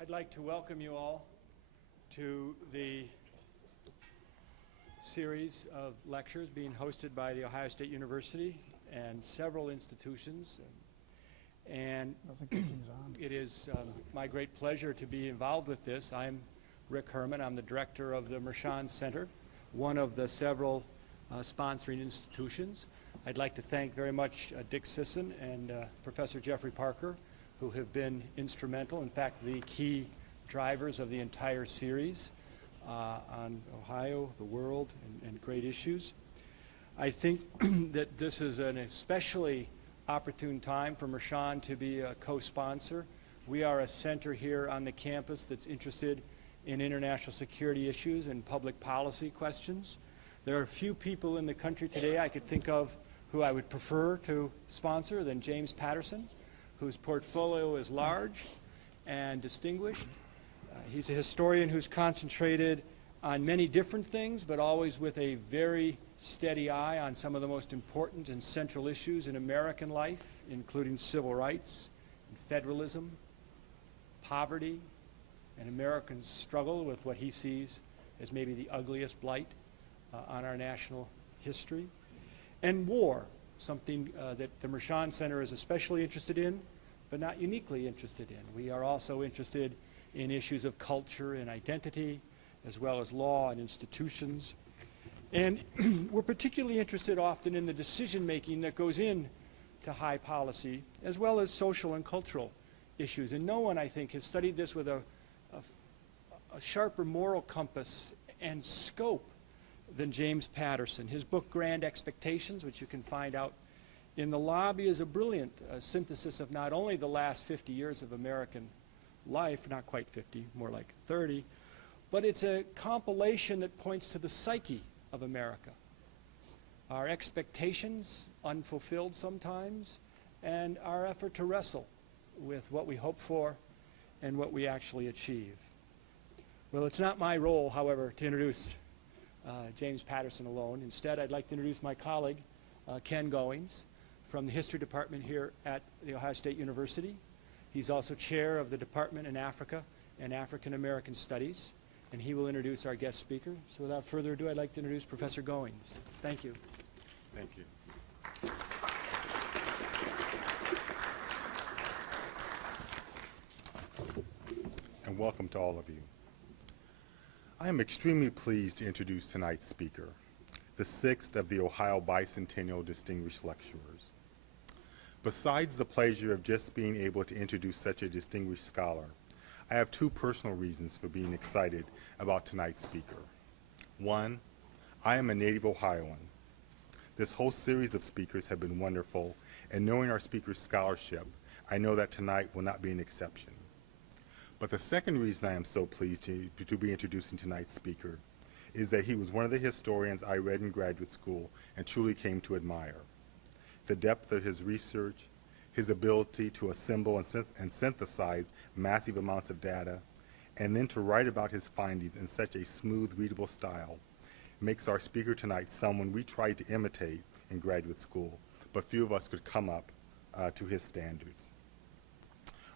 I'd like to welcome you all to the series of lectures being hosted by The Ohio State University and several institutions. And it is my great pleasure to be involved with this. I'm Rick Herman. I'm the director of the Mershon Center, one of the several sponsoring institutions. I'd like to thank very much Dick Sisson and Professor Jeffrey Parker, who have been instrumental, in fact, the key drivers of the entire series on Ohio, the world, and great issues. I think that this is an especially opportune time for Mershon to be a co-sponsor. We are a center here on the campus that's interested in international security issues and public policy questions. There are a few people in the country today I could think of who I would prefer to sponsor than James Patterson, whose portfolio is large and distinguished. He's a historian who's concentrated on many different things, but always with a very steady eye on some of the most important and central issues in American life, including civil rights, and federalism, poverty, and Americans' struggle with what he sees as maybe the ugliest blight on our national history, and war, something that the Mershon Center is especially interested in, but not uniquely interested in. We are also interested in issues of culture and identity, as well as law and institutions. And we're particularly interested often in the decision-making that goes into high policy, as well as social and cultural issues. And no one, I think, has studied this with a sharper moral compass and scope than James Patterson. His book, Grand Expectations, which you can find out in the lobby, is a brilliant synthesis of not only the last 50 years of American life, not quite 50, more like 30, but it's a compilation that points to the psyche of America. Our expectations, unfulfilled sometimes, and our effort to wrestle with what we hope for and what we actually achieve. Well, it's not my role, however, to introduce James Patterson alone. Instead, I'd like to introduce my colleague, Ken Goings, from the History Department here at The Ohio State University. He's also chair of the Department in Africa and African American Studies, and he will introduce our guest speaker. So without further ado, I'd like to introduce Professor Goings. Thank you. Thank you. And welcome to all of you. I am extremely pleased to introduce tonight's speaker, the sixth of the Ohio Bicentennial Distinguished Lecturers. Besides the pleasure of just being able to introduce such a distinguished scholar, I have two personal reasons for being excited about tonight's speaker. One, I am a native Ohioan. This whole series of speakers have been wonderful, and knowing our speaker's scholarship, I know that tonight will not be an exception. But the second reason I am so pleased to be introducing tonight's speaker is that he was one of the historians I read in graduate school and truly came to admire. The depth of his research, his ability to assemble and synthesize massive amounts of data, and then to write about his findings in such a smooth, readable style, makes our speaker tonight someone we tried to imitate in graduate school, but few of us could come up to his standards.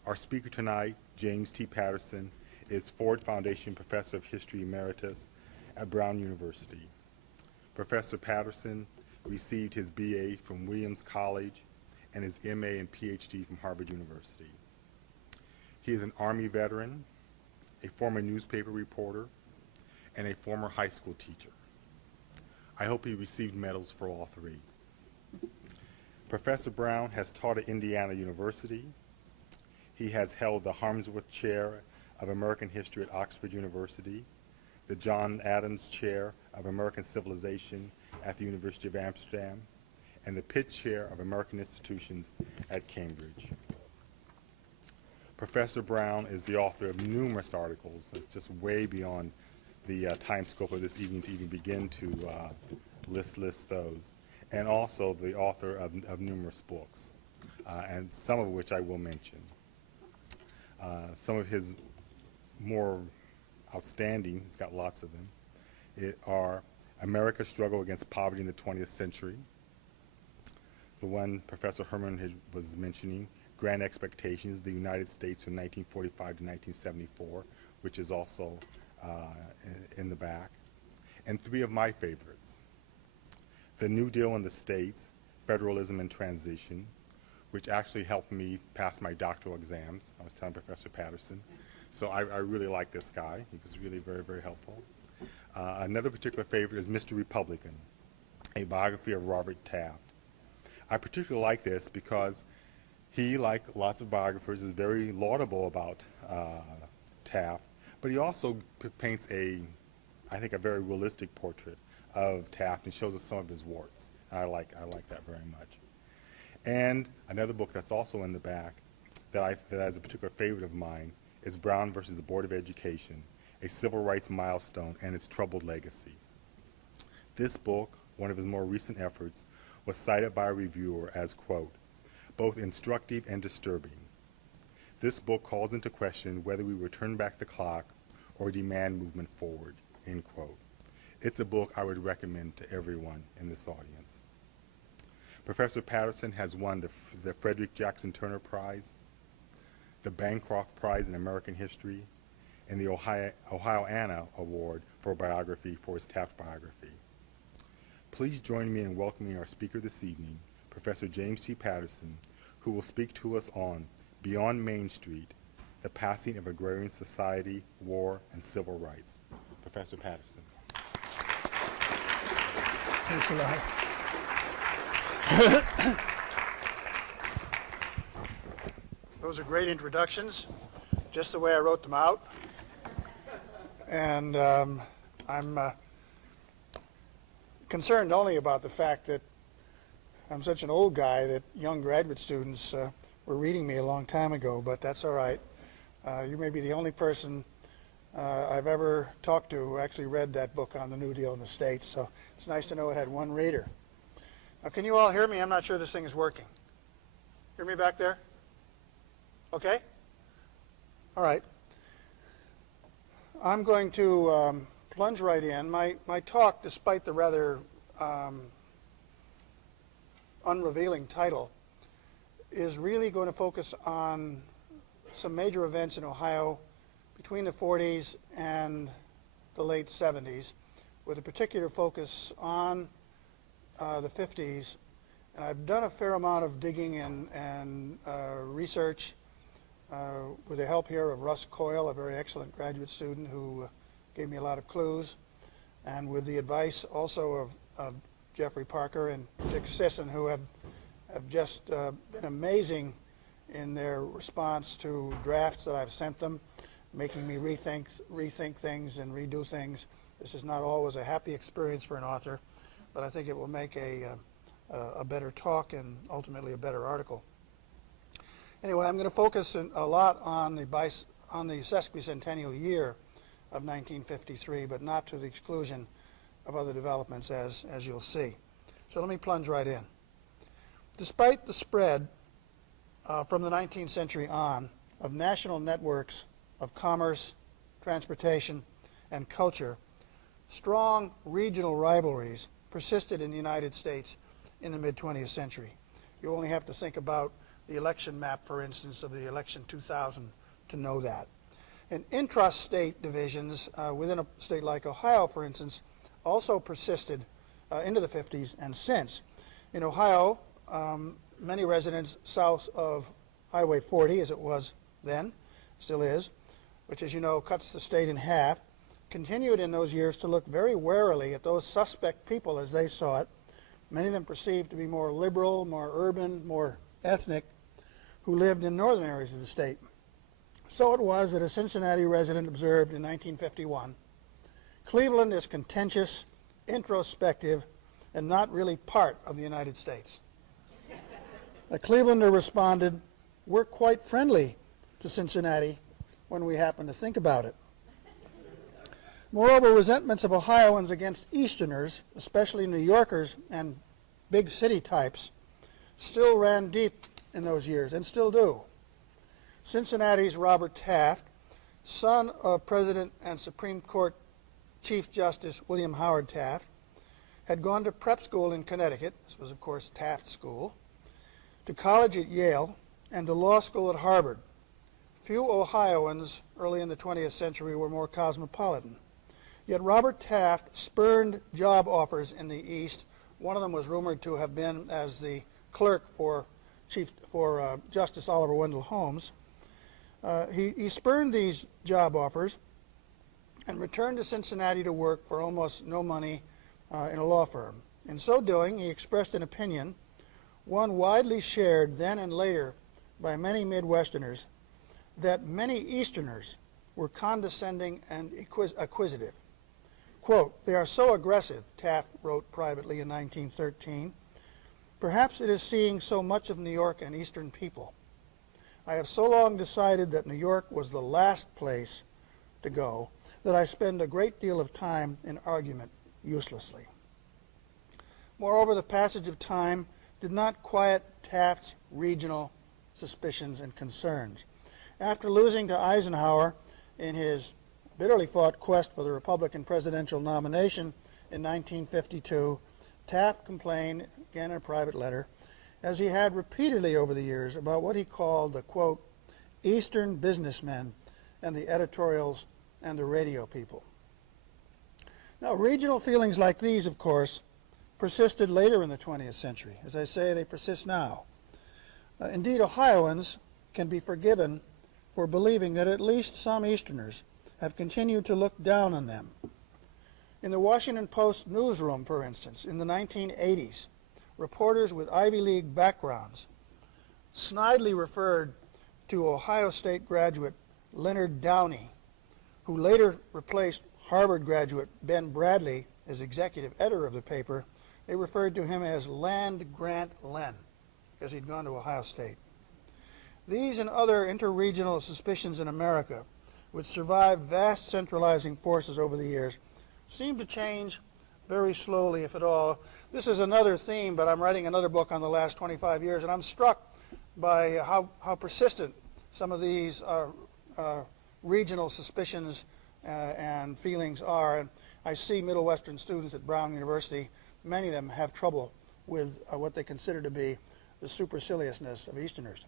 Our speaker tonight, James T. Patterson, is Ford Foundation Professor of History Emeritus at Brown University. Professor Patterson received his BA from Williams College and his MA and PhD from Harvard University. He is an Army veteran, a former newspaper reporter, and a former high school teacher. I hope he received medals for all three. Professor Brown has taught at Indiana University. He has held the Harmsworth Chair of American History at Oxford University, the John Adams Chair of American Civilization at the University of Amsterdam, and the Pitt Chair of American Institutions at Cambridge. Professor Brown is the author of numerous articles. It's just way beyond the time scope of this evening to even begin to list those, and also the author of numerous books, and some of which I will mention. Some of his more outstanding, he's got lots of them, are America's Struggle Against Poverty in the 20th Century, the one Professor Herman was mentioning, Grand Expectations, The United States from 1945 to 1974, which is also in the back, and three of my favorites: The New Deal in the States, Federalism and Transition, which actually helped me pass my doctoral exams. I was telling Professor Patterson. So I really like this guy. He was really very, very helpful. Another particular favorite is Mr. Republican, a biography of Robert Taft. I particularly like this because he, like lots of biographers, is very laudable about Taft, but he also paints I think, a very realistic portrait of Taft and shows us some of his warts. I like that very much. And another book that's also in the back that is a particular favorite of mine is Brown versus the Board of Education, a Civil Rights Milestone and Its Troubled Legacy. This book, one of his more recent efforts, was cited by a reviewer as, quote, both instructive and disturbing. This book calls into question whether we will turn back the clock or demand movement forward, end quote. It's a book I would recommend to everyone in this audience. Professor Patterson has won the Frederick Jackson Turner Prize, the Bancroft Prize in American History, and the Ohio Anna Award for biography for his Taft biography. Please join me in welcoming our speaker this evening, Professor James T. Patterson, who will speak to us on Beyond Main Street, the Passing of Agrarian Society, War, and Civil Rights. Professor Patterson. Thanks a lot. Those are great introductions, just the way I wrote them out. And I'm concerned only about the fact that I'm such an old guy that young graduate students were reading me a long time ago, but that's all right. You may be the only person I've ever talked to who actually read that book on the New Deal in the States, so it's nice to know it had one reader. Now, can you all hear me? I'm not sure this thing is working. Hear me back there? Okay? All right. I'm going to plunge right in. My talk, despite the rather unrevealing title, is really going to focus on some major events in Ohio between the 40s and the late 70s, with a particular focus on the 50s. And I've done a fair amount of digging and research with the help here of Russ Coyle, a very excellent graduate student who gave me a lot of clues, and with the advice also of Jeffrey Parker and Dick Sisson, who have just been amazing in their response to drafts that I've sent them, making me rethink things and redo things. This is not always a happy experience for an author, but I think it will make a better talk and ultimately a better article. Anyway, I'm going to focus a lot on the sesquicentennial year of 1953, but not to the exclusion of other developments, as you'll see. So let me plunge right in. Despite the spread from the 19th century on of national networks of commerce, transportation, and culture, strong regional rivalries persisted in the United States in the mid-20th century. You only have to think about the election map, for instance, of the election 2000 to know that. And intrastate divisions within a state like Ohio, for instance, also persisted into the 50s and since. In Ohio, many residents south of Highway 40, as it was then, still is, which, as you know, cuts the state in half, continued in those years to look very warily at those suspect people as they saw it, many of them perceived to be more liberal, more urban, more ethnic, who lived in northern areas of the state. So it was that a Cincinnati resident observed in 1951, Cleveland is contentious, introspective, and not really part of the United States. A Clevelander responded, we're quite friendly to Cincinnati when we happen to think about it. Moreover, resentments of Ohioans against Easterners, especially New Yorkers and big city types, still ran deep in those years and still do. Cincinnati's Robert Taft, son of President and Supreme Court Chief Justice William Howard Taft, had gone to prep school in Connecticut, this was of course Taft School, to college at Yale, and to law school at Harvard. Few Ohioans early in the 20th century were more cosmopolitan. Yet Robert Taft spurned job offers in the East. One of them was rumored to have been as the clerk for Justice Oliver Wendell Holmes. He spurned these job offers and returned to Cincinnati to work for almost no money in a law firm. In so doing, he expressed an opinion, one widely shared then and later by many Midwesterners, that many Easterners were condescending and acquisitive. Quote, "They are so aggressive," Taft wrote privately in 1913. "Perhaps it is seeing so much of New York and Eastern people. I have so long decided that New York was the last place to go that I spend a great deal of time in argument uselessly." Moreover, the passage of time did not quiet Taft's regional suspicions and concerns. After losing to Eisenhower in his bitterly fought quest for the Republican presidential nomination in 1952, Taft complained, again in a private letter, as he had repeatedly over the years, about what he called the, quote, "Eastern businessmen and the editorials and the radio people." Now, regional feelings like these, of course, persisted later in the 20th century. As I say, they persist now. Indeed, Ohioans can be forgiven for believing that at least some Easterners have continued to look down on them. In the Washington Post newsroom, for instance, in the 1980s, reporters with Ivy League backgrounds snidely referred to Ohio State graduate Leonard Downey, who later replaced Harvard graduate Ben Bradley as executive editor of the paper. They referred to him as Land Grant Len, because he'd gone to Ohio State. These and other interregional suspicions in America, which survived vast centralizing forces over the years, seem to change very slowly, if at all. This is another theme, but I'm writing another book on the last 25 years, and I'm struck by how persistent some of these regional suspicions and feelings are. And I see Middle Western students at Brown University, many of them have trouble with what they consider to be the superciliousness of Easterners.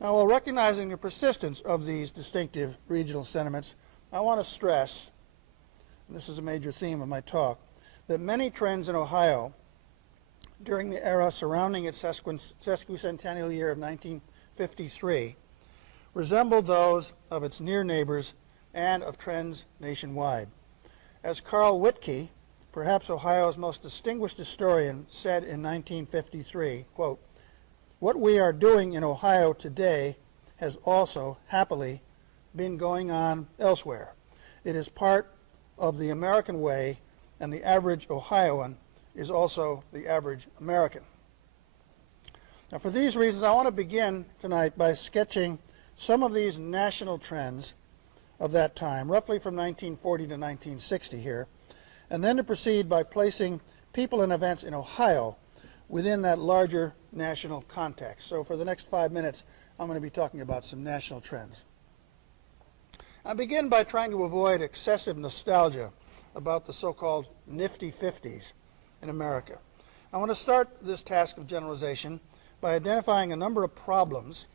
Now, while recognizing the persistence of these distinctive regional sentiments, I want to stress, and this is a major theme of my talk, that many trends in Ohio during the era surrounding its sesquicentennial year of 1953 resembled those of its near neighbors and of trends nationwide. As Carl Whitkey, perhaps Ohio's most distinguished historian, said in 1953, quote, "What we are doing in Ohio today has also, happily, been going on elsewhere. It is part of the American way, and the average Ohioan is also the average American." Now, for these reasons, I want to begin tonight by sketching some of these national trends of that time, roughly from 1940 to 1960 here, and then to proceed by placing people and events in Ohio within that larger national context. So for the next 5 minutes, I'm going to be talking about some national trends. I begin by trying to avoid excessive nostalgia about the so-called nifty 50s in America. I want to start this task of generalization by identifying a number of problems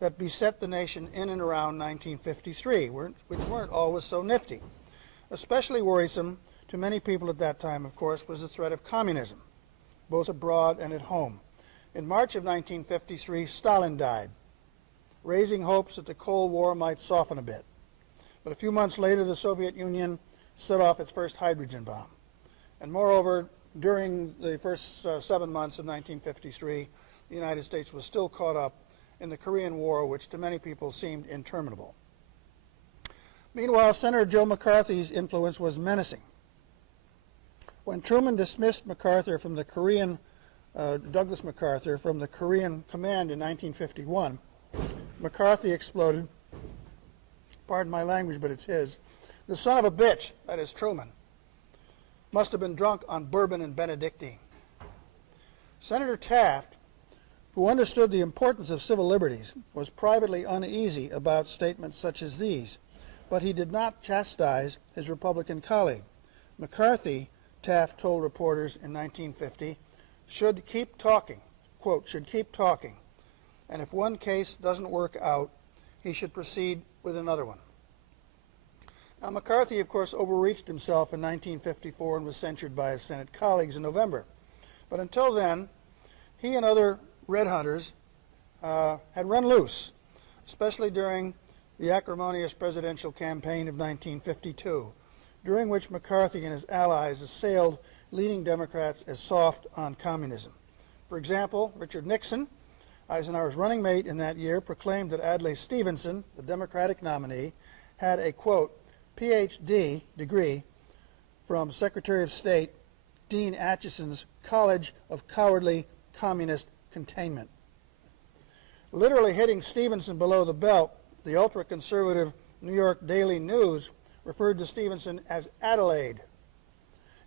that beset the nation in and around 1953, which weren't always so nifty. Especially worrisome to many people at that time, of course, was the threat of communism, both abroad and at home. In March of 1953, Stalin died, raising hopes that the Cold War might soften a bit. But a few months later, the Soviet Union set off its first hydrogen bomb. And moreover, during the first 7 months of 1953, the United States was still caught up in the Korean War, which to many people seemed interminable. Meanwhile, Senator Joe McCarthy's influence was menacing. When Truman dismissed MacArthur from the Korean, Douglas MacArthur from the Korean command in 1951, McCarthy exploded, pardon my language, but it's his, "The son of a bitch," that is Truman, must have been drunk on bourbon and Benedictine. Senator Taft, who understood the importance of civil liberties, was privately uneasy about statements such as these, but he did not chastise his Republican colleague. McCarthy, Taft told reporters in 1950, should keep talking, quote, "should keep talking," and if one case doesn't work out, he should proceed with another one. Now, McCarthy, of course, overreached himself in 1954 and was censured by his Senate colleagues in November. But until then, he and other Red Hunters had run loose, especially during the acrimonious presidential campaign of 1952, during which McCarthy and his allies assailed leading Democrats as soft on communism. For example, Richard Nixon, Eisenhower's running mate in that year, proclaimed that Adlai Stevenson, the Democratic nominee, had a, quote, PhD degree from Secretary of State Dean Acheson's College of Cowardly Communist Containment. Literally hitting Stevenson below the belt, the ultra-conservative New York Daily News referred to Stevenson as Adelaide.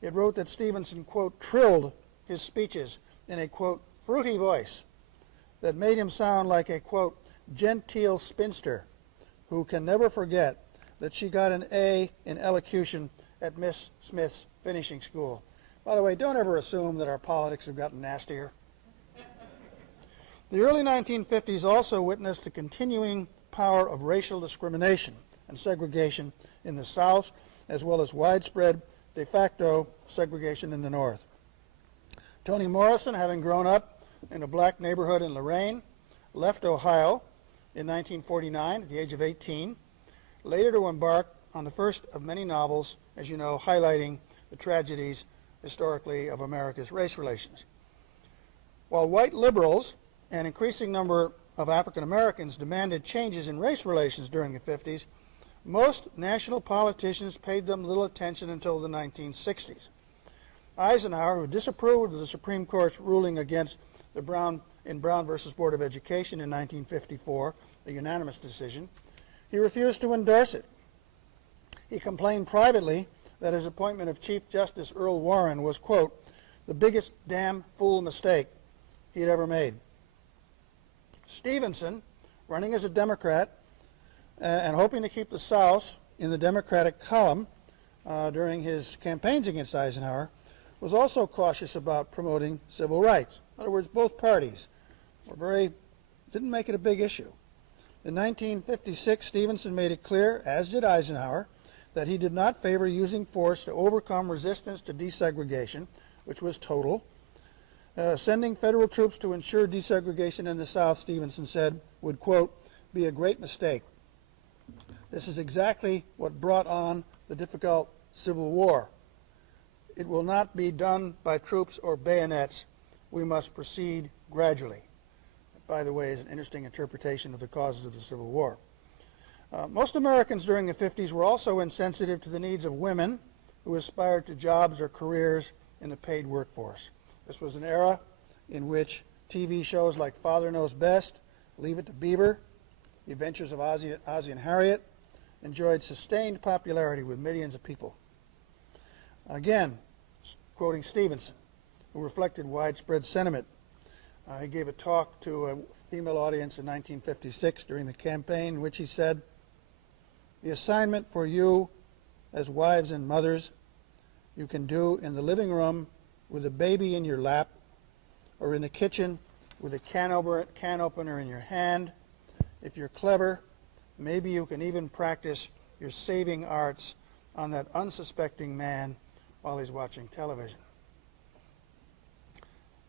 It wrote that Stevenson, quote, trilled his speeches in a, quote, fruity voice that made him sound like a, quote, genteel spinster who can never forget that she got an A in elocution at Miss Smith's finishing school. By the way, don't ever assume that our politics have gotten nastier. The early 1950s also witnessed the continuing power of racial discrimination and segregation in the South, as well as widespread de facto segregation in the North. Toni Morrison, having grown up in a black neighborhood in Lorraine, left Ohio in 1949 at the age of 18, later to embark on the first of many novels, as you know, highlighting the tragedies historically of America's race relations. While white liberals, an increasing number of African Americans, demanded changes in race relations during the 50s, most national politicians paid them little attention until the 1960s. Eisenhower, who disapproved of the Supreme Court's ruling against the Brown versus Board of Education in 1954, a unanimous decision, he refused to endorse it. He complained privately that his appointment of Chief Justice Earl Warren was, quote, the biggest damn fool mistake he had ever made. Stevenson, running as a Democrat and hoping to keep the South in the Democratic column during his campaigns against Eisenhower, was also cautious about promoting civil rights. In other words, both parties didn't make it a big issue. In 1956, Stevenson made it clear, as did Eisenhower, that he did not favor using force to overcome resistance to desegregation, which was total. Sending federal troops to ensure desegregation in the South, Stevenson said, would, quote, be a great mistake. This is exactly what brought on the difficult Civil War. It will not be done by troops or bayonets. We must proceed gradually. By the way, is an interesting interpretation of the causes of the Civil War. Most Americans during the 50s were also insensitive to the needs of women who aspired to jobs or careers in the paid workforce. This was an era in which TV shows like Father Knows Best, Leave It to Beaver, The Adventures of Ozzie and Harriet enjoyed sustained popularity with millions of people. Again, quoting Stevenson, who reflected widespread sentiment, he gave a talk to a female audience in 1956 during the campaign in which he said, the assignment for you as wives and mothers you can do in the living room with a baby in your lap or in the kitchen with a can opener in your hand. If you're clever, maybe you can even practice your saving arts on that unsuspecting man while he's watching television.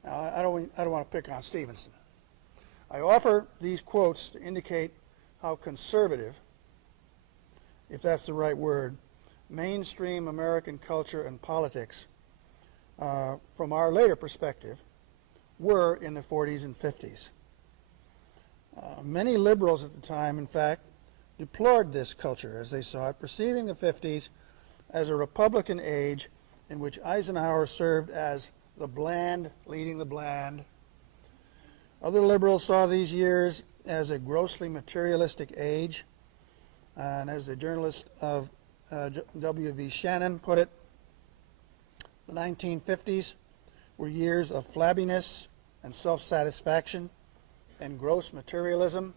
Now, I don't want to pick on Stevenson. I offer these quotes to indicate how conservative, if that's the right word, mainstream American culture and politics, from our later perspective, were in the 40s and 50s. Many liberals at the time, in fact, deplored this culture as they saw it, perceiving the 50s as a Republican age in which Eisenhower served as the bland leading the bland. Other liberals saw these years as a grossly materialistic age, and as the journalist of W.V. Shannon put it, the 1950s were years of flabbiness and self-satisfaction and gross materialism.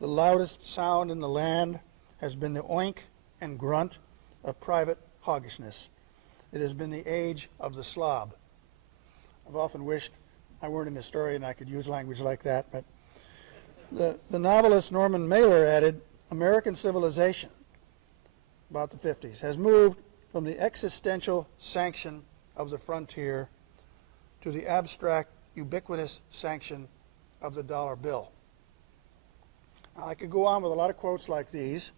The loudest sound in the land has been the oink and grunt of private hoggishness. It has been the age of the slob. I've often wished I weren't an historian and I could use language like that, but The novelist Norman Mailer added, American civilization, about the 50s, has moved from the existential sanction of the frontier to the abstract, ubiquitous sanction of the dollar bill. Now, I could go on with a lot of quotes like these,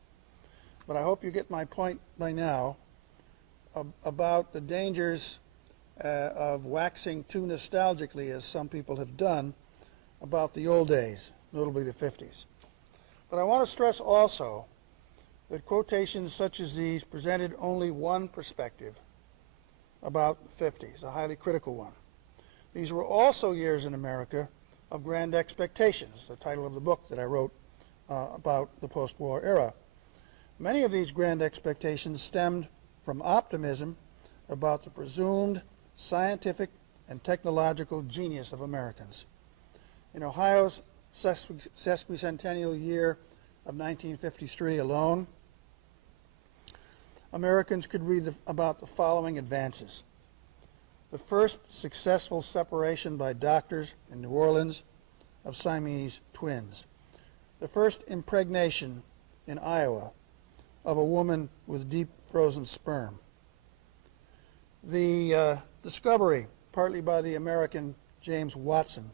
but I hope you get my point by now about the dangers of waxing too nostalgically, as some people have done, about the old days, notably the 50s. But I want to stress also that quotations such as these presented only one perspective about the 50s, a highly critical one. These were also years in America of grand expectations, the title of the book that I wrote about the post-war era. Many of these grand expectations stemmed from optimism about the presumed scientific and technological genius of Americans. In Ohio's sesquicentennial year of 1953 alone, Americans could read about the following advances. The first successful separation by doctors in New Orleans of Siamese twins. The first impregnation in Iowa of a woman with deep frozen sperm. The discovery, partly by the American James Watson,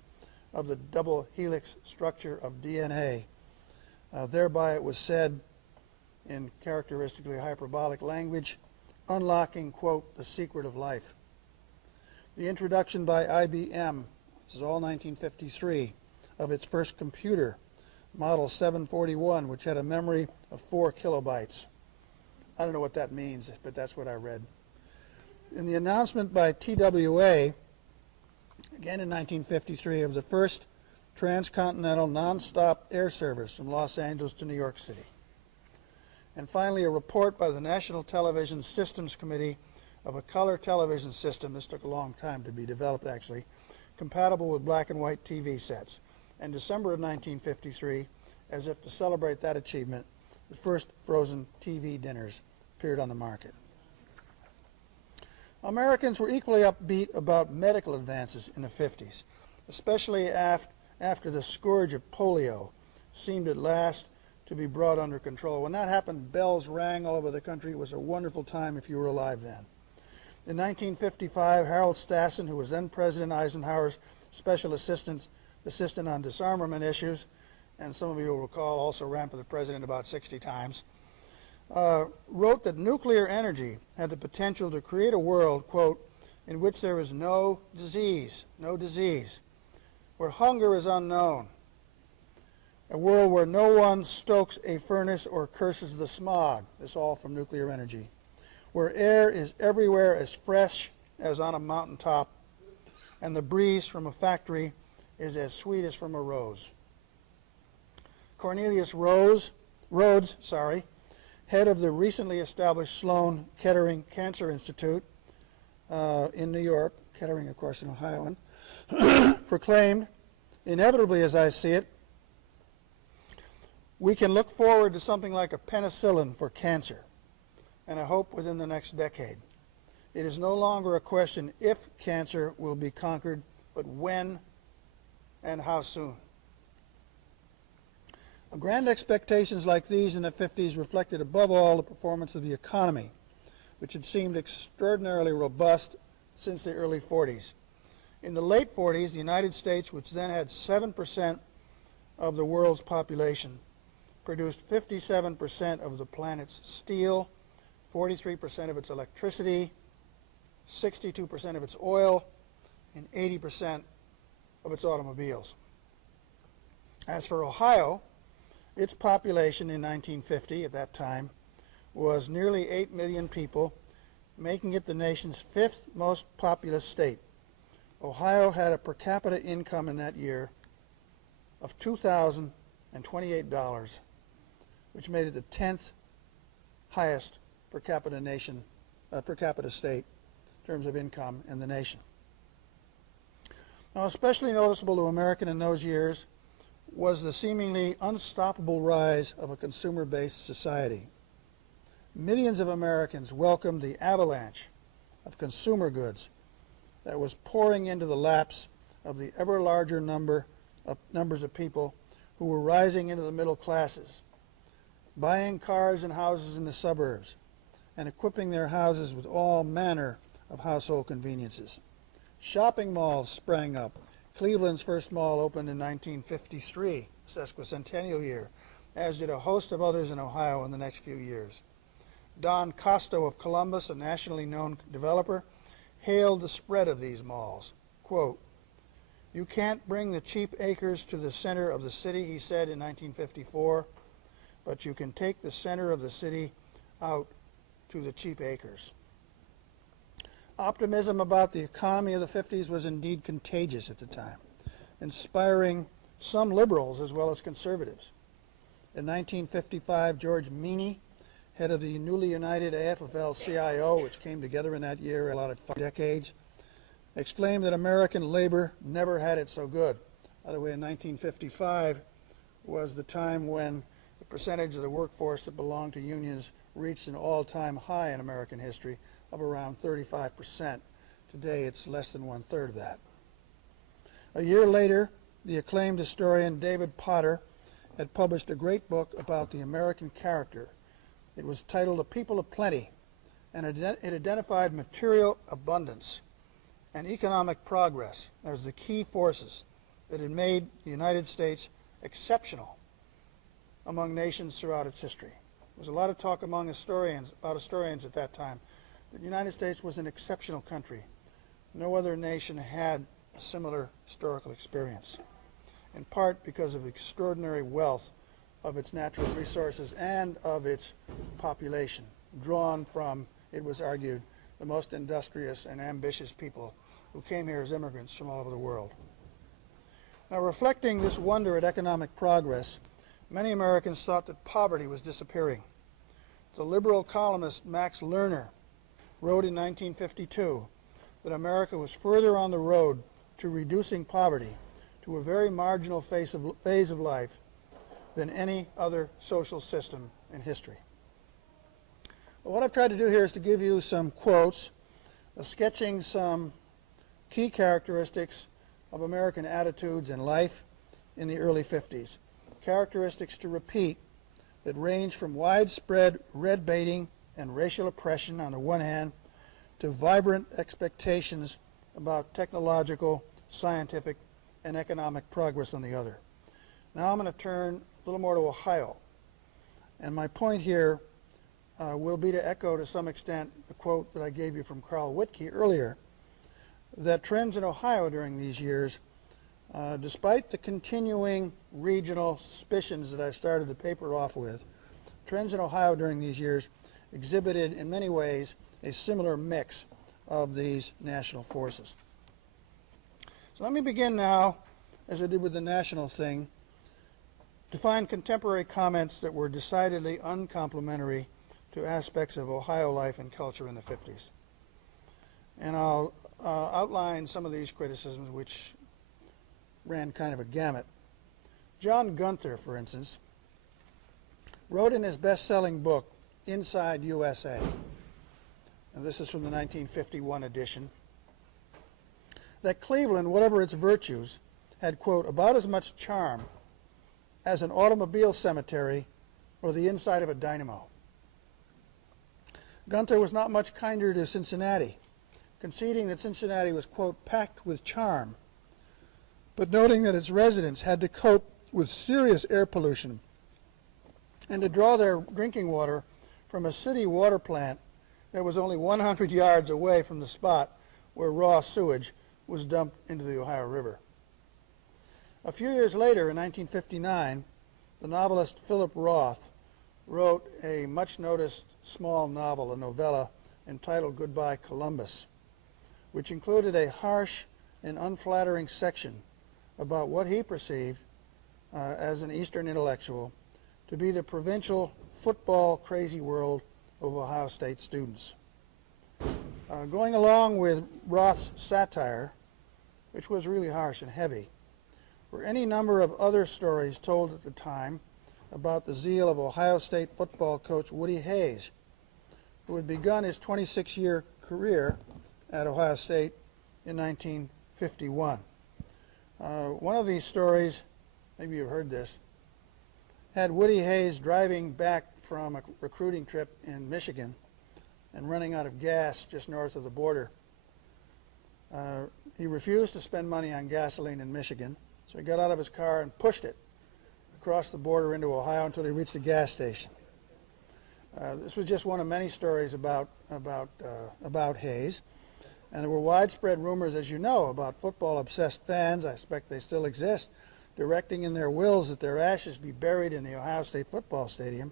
of the double helix structure of DNA. Thereby, it was said, in characteristically hyperbolic language, unlocking, quote, the secret of life. The introduction by IBM, this is all 1953, of its first computer, Model 741, which had a memory of 4 kilobytes. I don't know what that means, but that's what I read. In the announcement by TWA, again in 1953, of the first transcontinental nonstop air service from Los Angeles to New York City. And finally, a report by the National Television Systems Committee of a color television system, this took a long time to be developed actually, compatible with black and white TV sets. And December of 1953, as if to celebrate that achievement, the first frozen TV dinners appeared on the market. Americans were equally upbeat about medical advances in the 50s, especially after the scourge of polio seemed at last to be brought under control. When that happened, bells rang all over the country. It was a wonderful time if you were alive then. In 1955, Harold Stassen, who was then President Eisenhower's special assistant on disarmament issues, and some of you will recall also ran for the president about 60 times, wrote that nuclear energy had the potential to create a world, quote, in which there is no disease, where hunger is unknown, a world where no one stokes a furnace or curses the smog, this all from nuclear energy, where air is everywhere as fresh as on a mountaintop, and the breeze from a factory is as sweet as from a rose. Cornelius Rhodes, head of the recently established Sloan Kettering Cancer Institute in New York, Kettering, of course, an Ohioan, proclaimed, inevitably as I see it, we can look forward to something like a penicillin for cancer, and I hope within the next decade. It is no longer a question if cancer will be conquered, but when and how soon. Grand expectations like these in the 50s reflected above all the performance of the economy, which had seemed extraordinarily robust since the early 40s. In the late 40s, the United States, which then had 7% of the world's population, produced 57% of the planet's steel, 43% of its electricity, 62% of its oil, and 80% of its automobiles. As for Ohio, its population in 1950, at that time, was nearly 8 million people, making it the nation's 5th most populous state. Ohio had a per capita income in that year of $2,028, which made it the 10th highest per capita state in terms of income in the nation. Now, especially noticeable to Americans in those years was the seemingly unstoppable rise of a consumer-based society. Millions of Americans welcomed the avalanche of consumer goods that was pouring into the laps of the ever larger numbers of people who were rising into the middle classes, buying cars and houses in the suburbs, and equipping their houses with all manner of household conveniences. Shopping malls sprang up. Cleveland's first mall opened in 1953, sesquicentennial year, as did a host of others in Ohio in the next few years. Don Costo of Columbus, a nationally known developer, hailed the spread of these malls. Quote, "You can't bring the cheap acres to the center of the city," he said in 1954, "but you can take the center of the city out to the cheap acres." Optimism about the economy of the 50s was indeed contagious at the time, inspiring some liberals as well as conservatives. In 1955, George Meany, head of the newly united AFL-CIO, which came together in that year, a lot of 5 decades, exclaimed that American labor never had it so good. By the way, in 1955 was the time when the percentage of the workforce that belonged to unions reached an all-time high in American history of around 35%. Today, it's less than 1/3 of that. A year later, the acclaimed historian David Potter had published a great book about the American character. It was titled A People of Plenty, and it identified material abundance and economic progress as the key forces that had made the United States exceptional among nations throughout its history. There was a lot of talk among historians at that time that the United States was an exceptional country. No other nation had a similar historical experience, in part because of the extraordinary wealth of its natural resources and of its population, drawn from, it was argued, the most industrious and ambitious people who came here as immigrants from all over the world. Now, reflecting this wonder at economic progress, many Americans thought that poverty was disappearing. The liberal columnist Max Lerner wrote in 1952 that America was further on the road to reducing poverty to a very marginal phase of life than any other social system in history. Well, what I've tried to do here is to give you some quotes sketching some key characteristics of American attitudes and life in the early 50s. Characteristics, to repeat, that range from widespread red baiting and racial oppression on the one hand to vibrant expectations about technological, scientific, and economic progress on the other. Now I'm going to turn a little more to Ohio. And my point here will be to echo to some extent the quote that I gave you from Carl Whitke earlier, that trends in Ohio during these years, despite the continuing regional suspicions that I started the paper off with, trends in Ohio during these years exhibited in many ways a similar mix of these national forces. So let me begin now, as I did with the national thing, to find contemporary comments that were decidedly uncomplimentary to aspects of Ohio life and culture in the 50s. And I'll outline some of these criticisms, which ran kind of a gamut. John Gunther, for instance, wrote in his best-selling book, Inside USA, and this is from the 1951 edition, that Cleveland, whatever its virtues, had, quote, about as much charm as an automobile cemetery or the inside of a dynamo. Gunther was not much kinder to Cincinnati, conceding that Cincinnati was, quote, packed with charm, but noting that its residents had to cope with serious air pollution and to draw their drinking water from a city water plant that was only 100 yards away from the spot where raw sewage was dumped into the Ohio River. A few years later, in 1959, the novelist Philip Roth wrote a much-noticed small novel, a novella, entitled Goodbye Columbus, which included a harsh and unflattering section about what he perceived as an Eastern intellectual to be the provincial football crazy world of Ohio State students. Going along with Roth's satire, which was really harsh and heavy, were any number of other stories told at the time about the zeal of Ohio State football coach Woody Hayes, who had begun his 26-year career at Ohio State in 1951. One of these stories, maybe you've heard this, had Woody Hayes driving back from a recruiting trip in Michigan and running out of gas just north of the border. He refused to spend money on gasoline in Michigan, so he got out of his car and pushed it across the border into Ohio until he reached a gas station. This was just one of many stories about Hayes, and there were widespread rumors, as you know, about football-obsessed fans, I expect they still exist, directing in their wills that their ashes be buried in the Ohio State football stadium.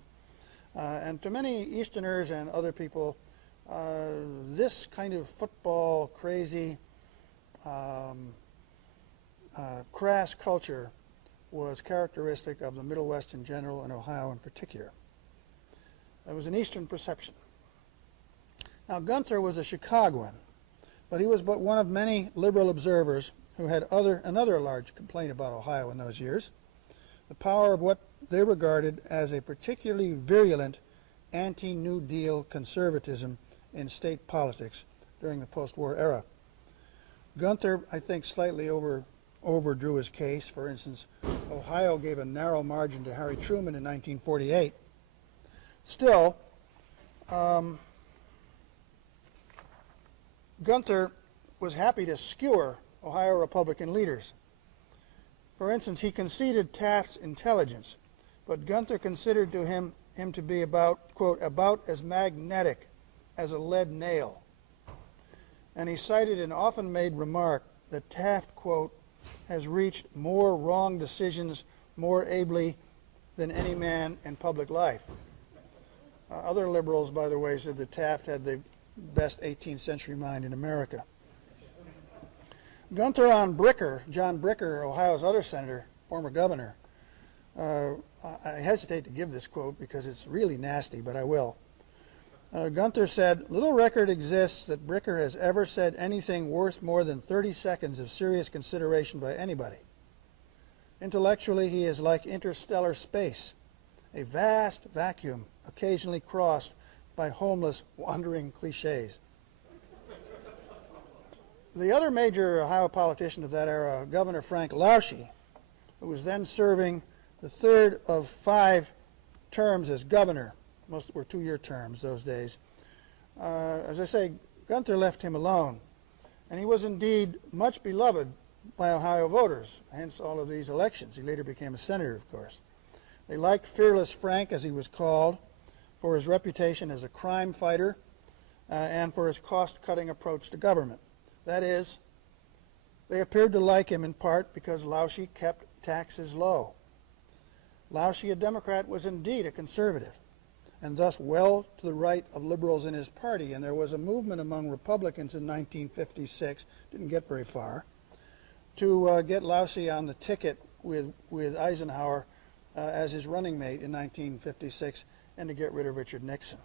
And to many Easterners and other people, this kind of football crazy, crass culture was characteristic of the Middle West in general and Ohio in particular. It was an Eastern perception. Now, Gunther was a Chicagoan, but he was but one of many liberal observers who had another large complaint about Ohio in those years, the power of what they regarded as a particularly virulent anti-New Deal conservatism in state politics during the post-war era. Gunther, I think, slightly overdrew his case. For instance, Ohio gave a narrow margin to Harry Truman in 1948. Still, Gunther was happy to skewer Ohio Republican leaders. For instance, he conceded Taft's intelligence, but Gunther considered him to be about, quote, about as magnetic as a lead nail. And he cited an often made remark that Taft, quote, has reached more wrong decisions more ably than any man in public life. Other liberals, by the way, said that Taft had the best 18th century mind in America. Gunther on Bricker, John Bricker, Ohio's other senator, former governor, I hesitate to give this quote because it's really nasty, but I will. Gunther said, "Little record exists that Bricker has ever said anything worth more than 30 seconds of serious consideration by anybody. Intellectually, he is like interstellar space, a vast vacuum occasionally crossed by homeless, wandering cliches." The other major Ohio politician of that era, Governor Frank Lausche, who was then serving the third of 5 terms as governor. Most were 2-year terms those days. As I say, Gunther left him alone, and he was indeed much beloved by Ohio voters, hence all of these elections. He later became a senator, of course. They liked Fearless Frank, as he was called, for his reputation as a crime fighter and for his cost-cutting approach to government. That is, they appeared to like him in part because Lausche kept taxes low. Lausche, a Democrat, was indeed a conservative, and thus well to the right of liberals in his party, and there was a movement among Republicans in 1956, didn't get very far, to get Lausche on the ticket with Eisenhower as his running mate in 1956 and to get rid of Richard Nixon.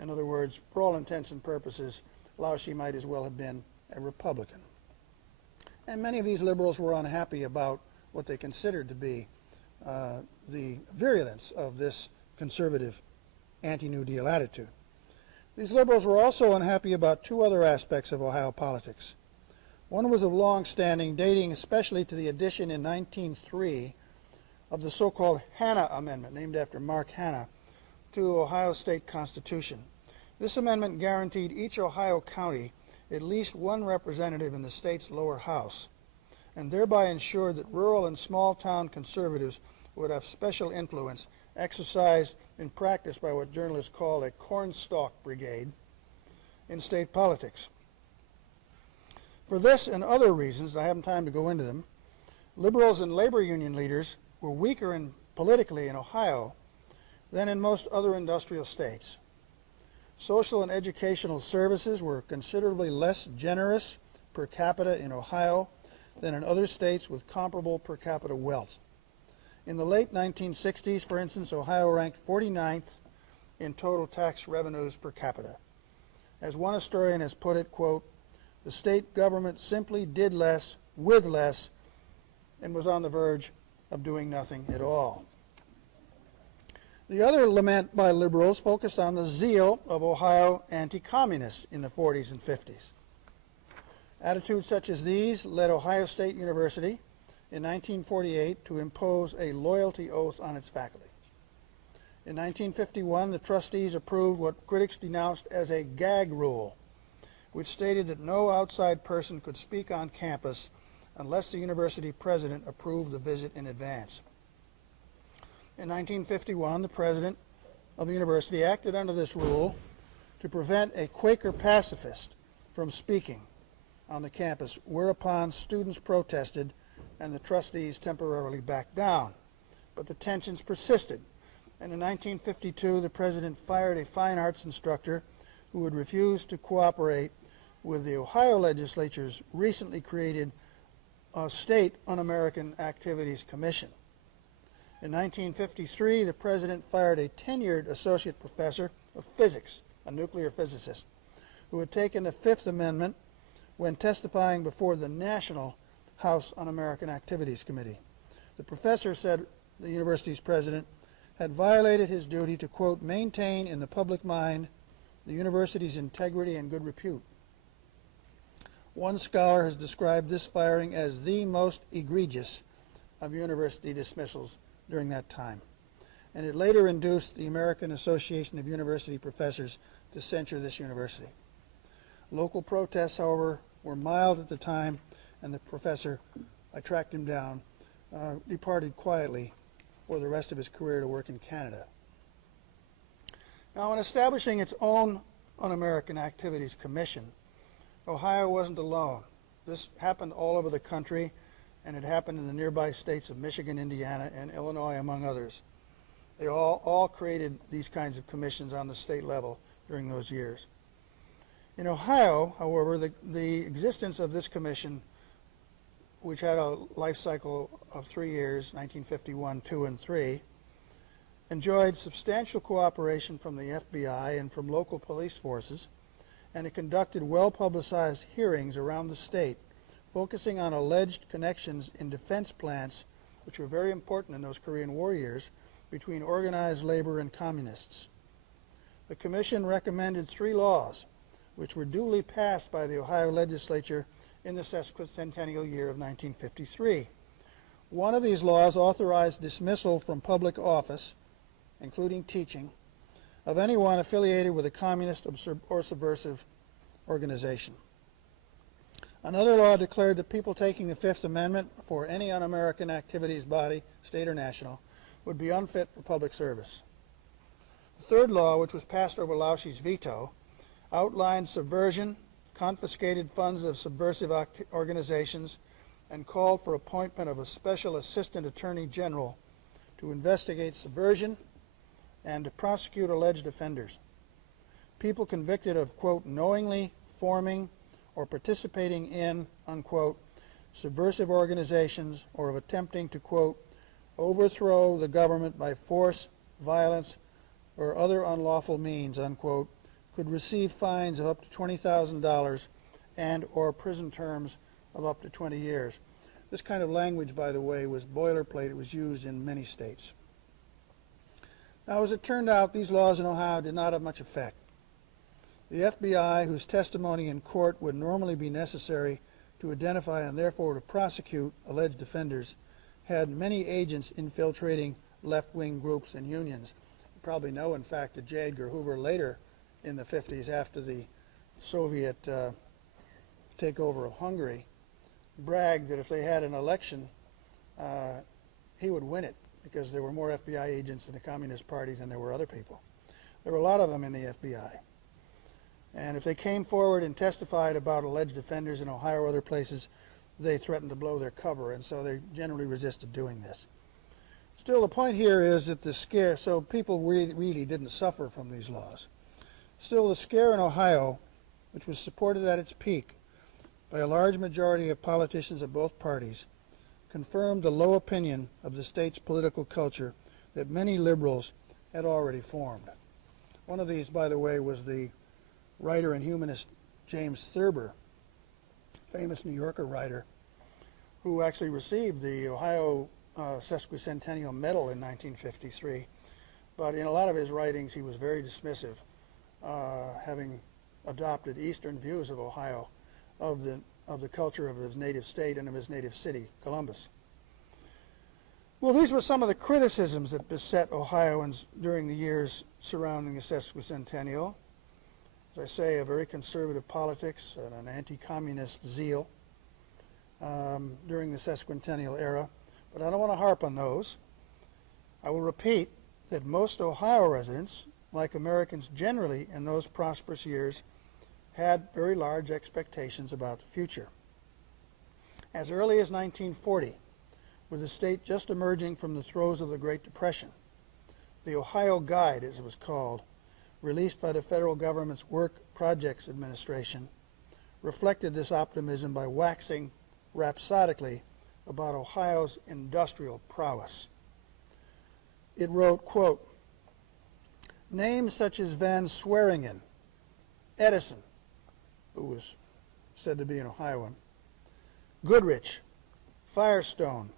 In other words, for all intents and purposes, Lausche might as well have been a Republican. And many of these liberals were unhappy about what they considered to be the virulence of this conservative anti-New Deal attitude. These liberals were also unhappy about 2 other aspects of Ohio politics. One was of long standing, dating especially to the addition in 1903 of the so-called Hanna Amendment, named after Mark Hanna, to Ohio State Constitution. This amendment guaranteed each Ohio county at least 1 representative in the state's lower house, and thereby ensured that rural and small-town conservatives would have special influence exercised in practice by what journalists call a cornstalk brigade in state politics. For this and other reasons, I haven't time to go into them, liberals and labor union leaders were weaker politically in Ohio than in most other industrial states. Social and educational services were considerably less generous per capita in Ohio than in other states with comparable per capita wealth. In the late 1960s, for instance, Ohio ranked 49th in total tax revenues per capita. As one historian has put it, quote, "The state government simply did less with less and was on the verge of doing nothing at all." The other lament by liberals focused on the zeal of Ohio anti-communists in the 40s and 50s. Attitudes such as these led Ohio State University in 1948 to impose a loyalty oath on its faculty. In 1951, the trustees approved what critics denounced as a gag rule, which stated that no outside person could speak on campus unless the university president approved the visit in advance. In 1951, the president of the university acted under this rule to prevent a Quaker pacifist from speaking on the campus, whereupon students protested and the trustees temporarily backed down. But the tensions persisted, and in 1952 the president fired a fine arts instructor who had refused to cooperate with the Ohio legislature's recently created State Un-American Activities Commission. In 1953, the president fired a tenured associate professor of physics, a nuclear physicist, who had taken the Fifth Amendment when testifying before the National House Un-American Activities Committee. The professor said the university's president had violated his duty to, quote, maintain in the public mind the university's integrity and good repute. One scholar has described this firing as the most egregious of university dismissals during that time, and it later induced the American Association of University Professors to censure this university. Local protests, however, were mild at the time, and the professor, I tracked him down, departed quietly for the rest of his career to work in Canada. Now, in establishing its own Un-American Activities Commission, Ohio wasn't alone. This happened all over the country, and it happened in the nearby states of Michigan, Indiana, and Illinois, among others. They all created these kinds of commissions on the state level during those years. In Ohio, however, the existence of this commission, which had a life cycle of 3 years, 1951, 2, and 3, enjoyed substantial cooperation from the FBI and from local police forces, and it conducted well-publicized hearings around the state, focusing on alleged connections in defense plants, which were very important in those Korean War years, between organized labor and communists. The commission recommended 3 laws, which were duly passed by the Ohio legislature in the sesquicentennial year of 1953. One of these laws authorized dismissal from public office, including teaching, of anyone affiliated with a communist or subversive organization. Another law declared that people taking the Fifth Amendment for any un-American activities body, state or national, would be unfit for public service. The third law, which was passed over Lauschi's veto, outlined subversion, confiscated funds of subversive organizations, and called for appointment of a special assistant attorney general to investigate subversion and to prosecute alleged offenders. People convicted of, quote, knowingly forming or participating in, unquote, subversive organizations or of attempting to, quote, overthrow the government by force, violence, or other unlawful means, unquote, could receive fines of up to $20,000 and or prison terms of up to 20 years. This kind of language, by the way, was boilerplate. It was used in many states. Now, as it turned out, these laws in Ohio did not have much effect. The FBI, whose testimony in court would normally be necessary to identify and therefore to prosecute alleged offenders, had many agents infiltrating left-wing groups and unions. You probably know, in fact, that J. Edgar Hoover later in the 50s, after the Soviet takeover of Hungary, bragged that if they had an election, he would win it because there were more FBI agents in the Communist parties than there were other people. There were a lot of them in the FBI. And if they came forward and testified about alleged offenders in Ohio or other places, they threatened to blow their cover, and so they generally resisted doing this. Still, the point here is that the scare, so people really didn't suffer from these laws. Still, the scare in Ohio, which was supported at its peak by a large majority of politicians of both parties, confirmed the low opinion of the state's political culture that many liberals had already formed. One of these, by the way, was the writer and humanist James Thurber, famous New Yorker writer, who actually received the Ohio Sesquicentennial Medal in 1953. But in a lot of his writings, he was very dismissive, having adopted Eastern views of Ohio, of the culture of his native state and of his native city, Columbus. Well, these were some of the criticisms that beset Ohioans during the years surrounding the sesquicentennial. As I say, a very conservative politics and an anti-communist zeal during the sesquicentennial era. But I don't want to harp on those. I will repeat that most Ohio residents, like Americans generally in those prosperous years, had very large expectations about the future. As early as 1940, with the state just emerging from the throes of the Great Depression, the Ohio Guide, as it was called, released by the federal government's Work Projects Administration, reflected this optimism by waxing rhapsodically about Ohio's industrial prowess. It wrote, quote, names such as Van Sweringen, Edison, who was said to be an Ohioan, Goodrich, Firestone,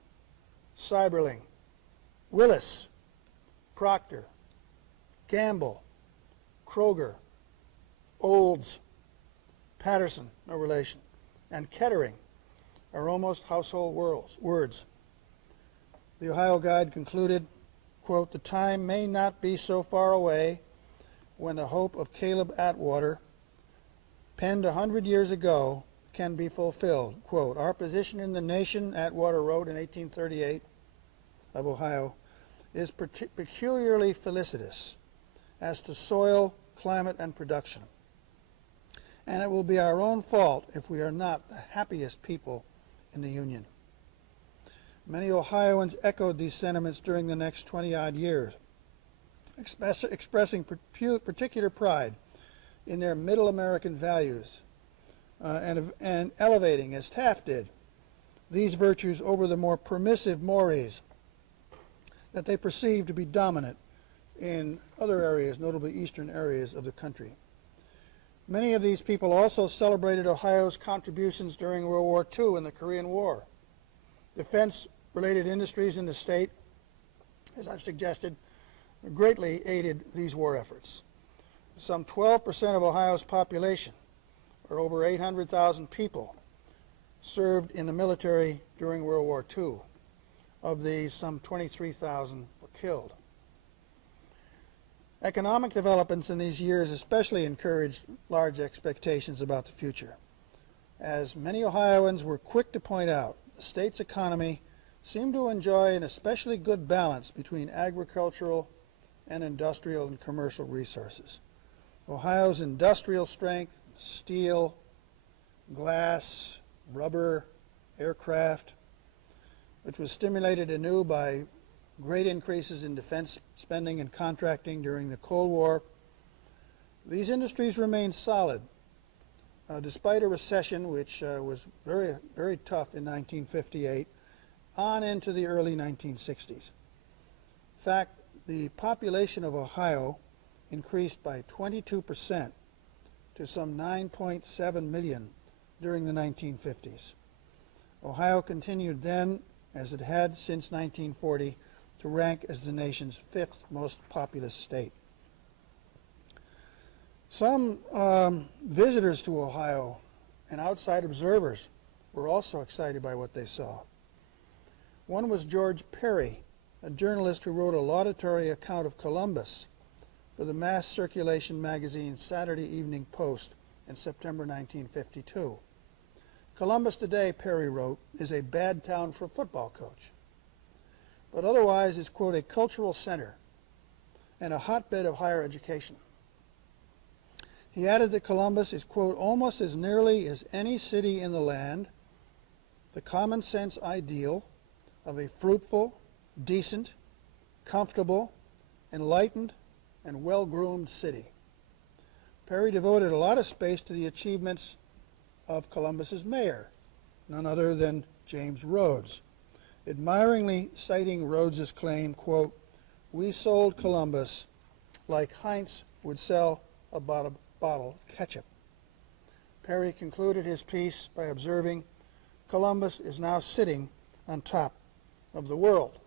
Seiberling, Willis, Proctor, Gamble, Kroger, Olds, Patterson, no relation, and Kettering are almost household words. The Ohio Guide concluded, quote, the time may not be so far away when the hope of Caleb Atwater, penned 100 years ago, can be fulfilled. Quote, our position in the nation, Atwater wrote in 1838 of Ohio, is peculiarly felicitous as to soil, climate, and production. And it will be our own fault if we are not the happiest people in the Union. Many Ohioans echoed these sentiments during the next 20-odd years, expressing particular pride in their middle American values and elevating, as Taft did, these virtues over the more permissive mores that they perceived to be dominant in other areas, notably eastern areas of the country. Many of these people also celebrated Ohio's contributions during World War II and the Korean War. Defense-related industries in the state, as I've suggested, greatly aided these war efforts. Some 12% of Ohio's population, or over 800,000 people, served in the military during World War II. Of these, some 23,000 were killed. Economic developments in these years especially encouraged large expectations about the future. As many Ohioans were quick to point out, the state's economy seemed to enjoy an especially good balance between agricultural and industrial and commercial resources. Ohio's industrial strength, steel, glass, rubber, aircraft, which was stimulated anew by great increases in defense spending and contracting during the Cold War. These industries remained solid despite a recession which was very, very tough in 1958 on into the early 1960s. In fact, the population of Ohio increased by 22% to some 9.7 million during the 1950s. Ohio continued then, as it had since 1940, to rank as the nation's 5th most populous state. Some visitors to Ohio and outside observers were also excited by what they saw. One was George Perry, a journalist who wrote a laudatory account of Columbus for the mass circulation magazine Saturday Evening Post in September 1952. Columbus today, Perry wrote, is a bad town for a football coach, but otherwise is, quote, a cultural center and a hotbed of higher education. He added that Columbus is, quote, almost as nearly as any city in the land, the common sense ideal of a fruitful, decent, comfortable, enlightened, and well-groomed city. Perry devoted a lot of space to the achievements of Columbus's mayor, none other than James Rhodes, admiringly citing Rhodes's claim, quote, we sold Columbus like Heinz would sell a bottle of ketchup. Perry concluded his piece by observing, Columbus is now sitting on top of the world.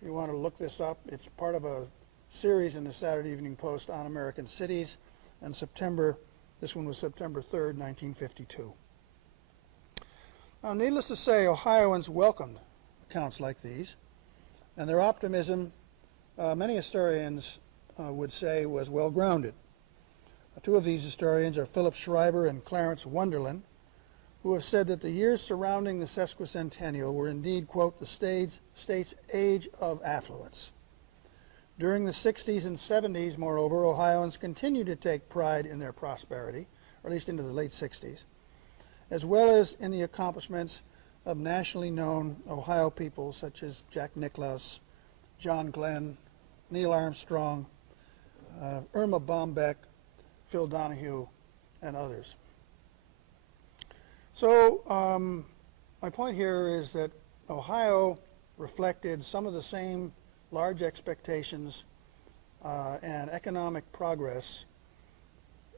If you want to look this up, it's part of a series in the Saturday Evening Post on American cities, and this one was September 3rd, 1952. Now, needless to say, Ohioans welcomed accounts like these. And their optimism, many historians would say, was well-grounded. Two of these historians are Philip Schreiber and Clarence Wunderlin, who have said that the years surrounding the sesquicentennial were indeed, quote, the state's age of affluence. During the 60s and 70s, moreover, Ohioans continued to take pride in their prosperity, or at least into the late 60s, as well as in the accomplishments of nationally known Ohio people such as Jack Nicklaus, John Glenn, Neil Armstrong, Irma Bombeck, Phil Donahue, and others. So my point here is that Ohio reflected some of the same large expectations and economic progress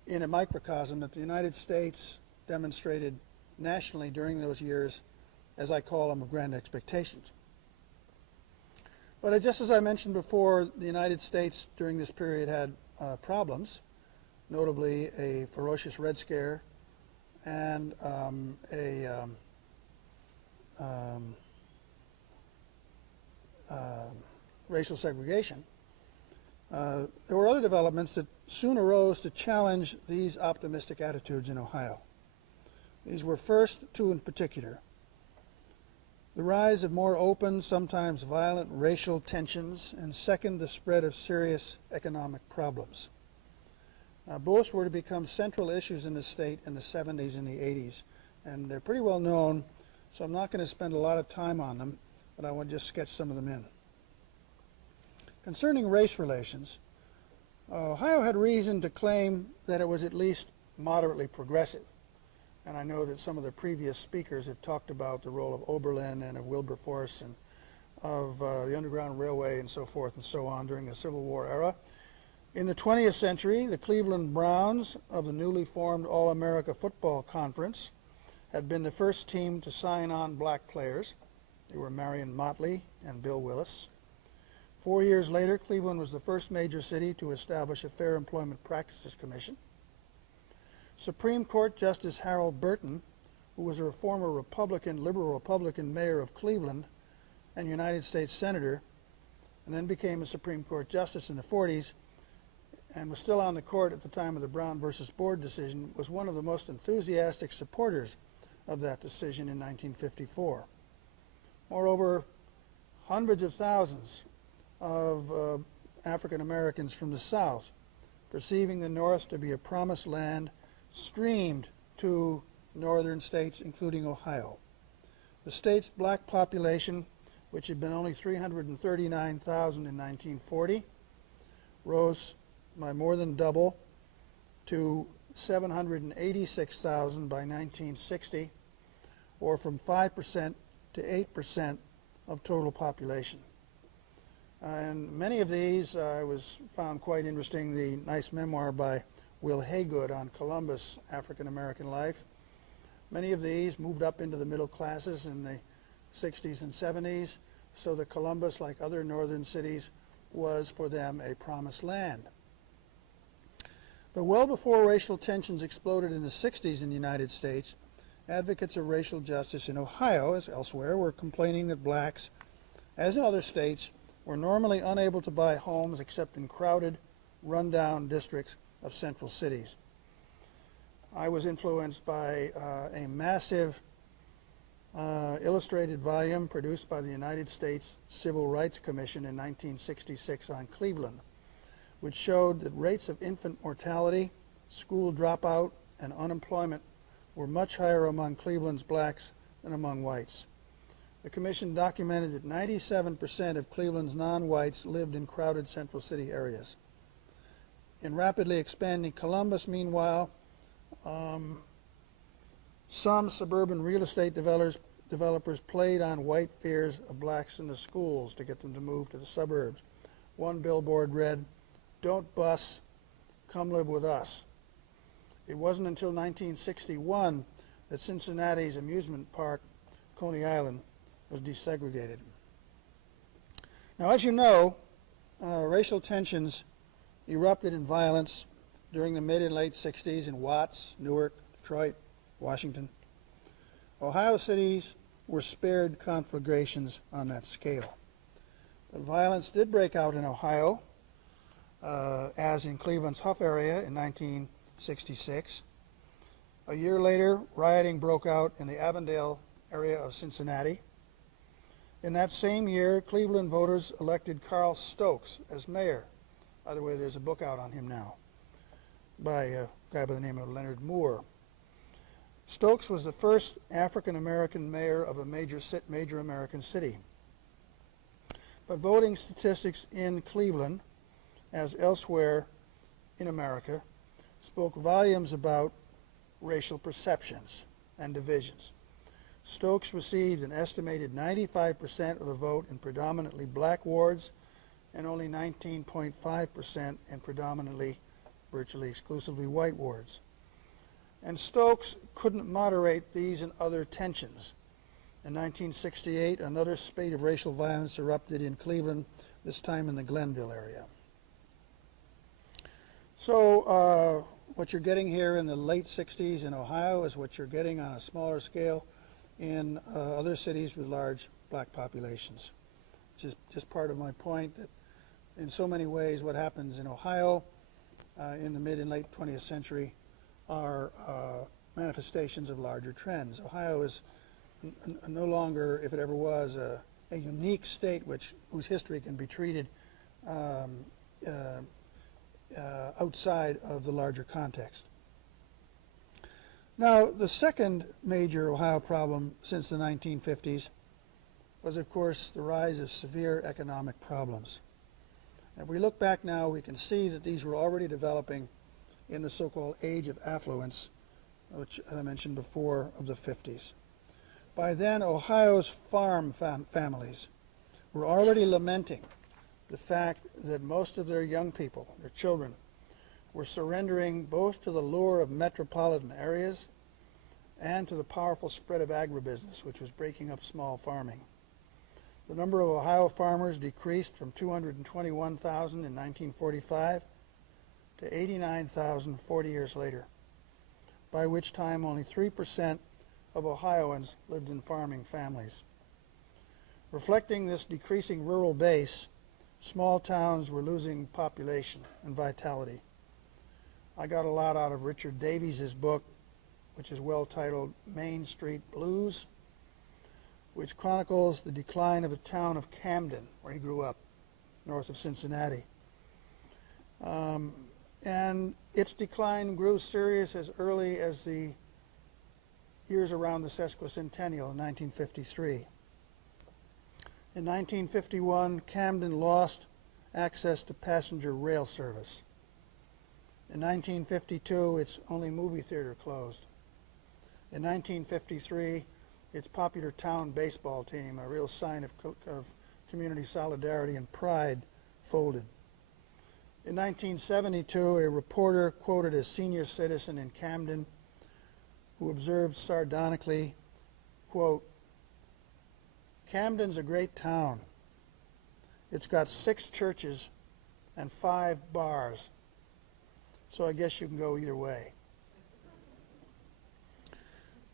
in a microcosm that the United States demonstrated nationally during those years, as I call them, of grand expectations. But just as I mentioned before, the United States during this period had problems, notably a ferocious Red Scare and racial segregation. There were other developments that soon arose to challenge these optimistic attitudes in Ohio. These were first two in particular: the rise of more open, sometimes violent racial tensions, and second, the spread of serious economic problems. Both were to become central issues in the state in the 70s and the 80s, and they're pretty well known, so I'm not going to spend a lot of time on them, but I want to just sketch some of them in. Concerning race relations, Ohio had reason to claim that it was at least moderately progressive. And I know that some of the previous speakers have talked about the role of Oberlin and of Wilberforce and of the Underground Railway and so forth and so on during the Civil War era. In the 20th century, the Cleveland Browns of the newly formed All-America Football Conference had been the first team to sign on black players. They were Marion Motley and Bill Willis. 4 years later, Cleveland was the first major city to establish a Fair Employment Practices Commission. Supreme Court Justice Harold Burton, who was a former liberal Republican mayor of Cleveland and United States Senator, and then became a Supreme Court Justice in the 40s, and was still on the court at the time of the Brown versus Board decision, was one of the most enthusiastic supporters of that decision in 1954. Moreover, hundreds of thousands of African Americans from the South, perceiving the North to be a promised land, streamed to northern states, including Ohio. The state's black population, which had been only 339,000 in 1940, rose by more than double to 786,000 by 1960, or from 5% to 8% of total population. And many of these I found quite interesting, the nice memoir by Will Haygood on Columbus, African American life. Many of these moved up into the middle classes in the 60s and 70s, so that Columbus, like other northern cities, was for them a promised land. But well before racial tensions exploded in the 60s in the United States, advocates of racial justice in Ohio, as elsewhere, were complaining that blacks, as in other states, were normally unable to buy homes except in crowded, run-down districts of central cities. I was influenced by a massive illustrated volume produced by the United States Civil Rights Commission in 1966 on Cleveland, which showed that rates of infant mortality, school dropout, and unemployment were much higher among Cleveland's blacks than among whites. The commission documented that 97% of Cleveland's non-whites lived in crowded central city areas. In rapidly expanding Columbus, meanwhile, some suburban real estate developers played on white fears of blacks in the schools to get them to move to the suburbs. One billboard read, "Don't bus, come live with us." It wasn't until 1961 that Cincinnati's amusement park, Coney Island, was desegregated. Now, as you know, racial tensions erupted in violence during the mid and late 60s in Watts, Newark, Detroit, Washington. Ohio cities were spared conflagrations on that scale. But violence did break out in Ohio, as in Cleveland's Huff area in 1966. A year later, rioting broke out in the Avondale area of Cincinnati. In that same year, Cleveland voters elected Carl Stokes as mayor. By the way, there's a book out on him now by a guy by the name of Leonard Moore. Stokes was the first African-American mayor of a major American city. But voting statistics in Cleveland, as elsewhere in America, spoke volumes about racial perceptions and divisions. Stokes received an estimated 95% of the vote in predominantly black wards and only 19.5% in predominantly, virtually exclusively white wards. And Stokes couldn't moderate these and other tensions. In 1968, another spate of racial violence erupted in Cleveland, this time in the Glenville area. So what you're getting here in the late 60s in Ohio is what you're getting on a smaller scale in other cities with large black populations. Which is just part of my point that in so many ways what happens in Ohio in the mid and late 20th century are manifestations of larger trends. Ohio is no longer, if it ever was, a unique state whose history can be treated outside of the larger context. Now, the second major Ohio problem since the 1950s was, of course, the rise of severe economic problems. If we look back now, we can see that these were already developing in the so-called age of affluence, which I mentioned before, of the 50s. By then, Ohio's farm families were already lamenting the fact that most of their young people, their children, were surrendering both to the lure of metropolitan areas and to the powerful spread of agribusiness, which was breaking up small farming. The number of Ohio farmers decreased from 221,000 in 1945 to 89,000 40 years later, by which time only 3% of Ohioans lived in farming families. Reflecting this decreasing rural base, small towns were losing population and vitality. I got a lot out of Richard Davies' book, which is well titled Main Street Blues, which chronicles the decline of the town of Camden, where he grew up, north of Cincinnati. And its decline grew serious as early as the years around the sesquicentennial in 1953. In 1951, Camden lost access to passenger rail service. In 1952, its only movie theater closed. In 1953, its popular town baseball team, a real sign of community solidarity and pride, folded. In 1972, a reporter quoted a senior citizen in Camden who observed sardonically, quote, "Camden's a great town. It's got 6 churches and 5 bars. So I guess you can go either way."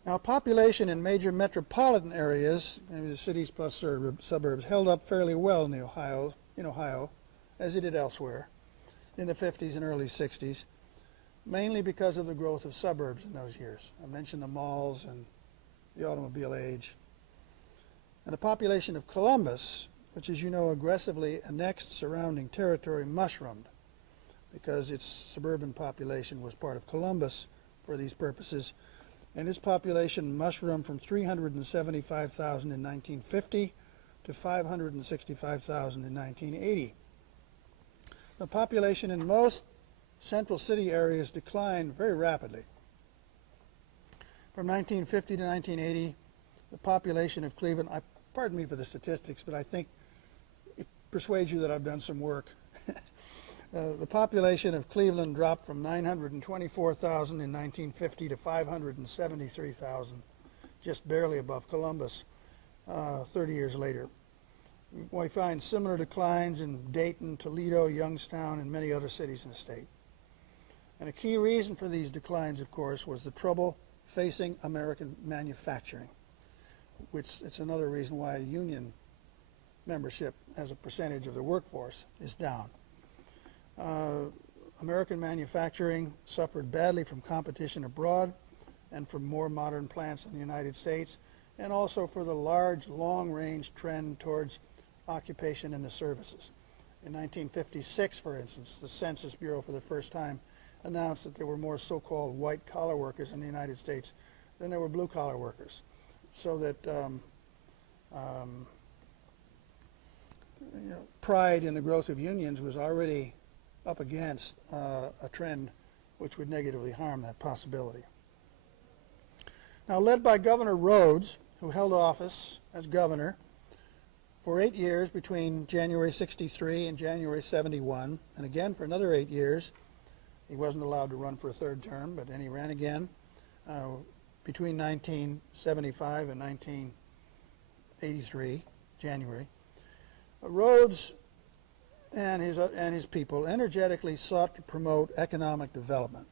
Now, population in major metropolitan areas, maybe the cities plus suburbs, held up fairly well in Ohio, as it did elsewhere, in the 50s and early 60s, mainly because of the growth of suburbs in those years. I mentioned the malls and the automobile age. And the population of Columbus, which, as you know, aggressively annexed surrounding territory, mushroomed because its suburban population was part of Columbus for these purposes, and its population mushroomed from 375,000 in 1950 to 565,000 in 1980. The population in most central city areas declined very rapidly. From 1950 to 1980, the population of Cleveland, pardon me for the statistics, but I think it persuades you that I've done some work. The population of Cleveland dropped from 924,000 in 1950 to 573,000, just barely above Columbus, 30 years later. We find similar declines in Dayton, Toledo, Youngstown, and many other cities in the state. And a key reason for these declines, of course, was the trouble facing American manufacturing, which it's another reason why the Union membership as a percentage of the workforce is down. American manufacturing suffered badly from competition abroad and from more modern plants in the United States, and also for the large, long-range trend towards occupation in the services. In 1956, for instance, the Census Bureau for the first time announced that there were more so-called white-collar workers in the United States than there were blue-collar workers, so that pride in the growth of unions was already up against a trend which would negatively harm that possibility. Now, led by Governor Rhodes, who held office as governor for 8 years between January 63 and January 71, and again for another 8 years. He wasn't allowed to run for a third term, but then he ran again between 1975 and 1983, January. Rhodes and his people energetically sought to promote economic development,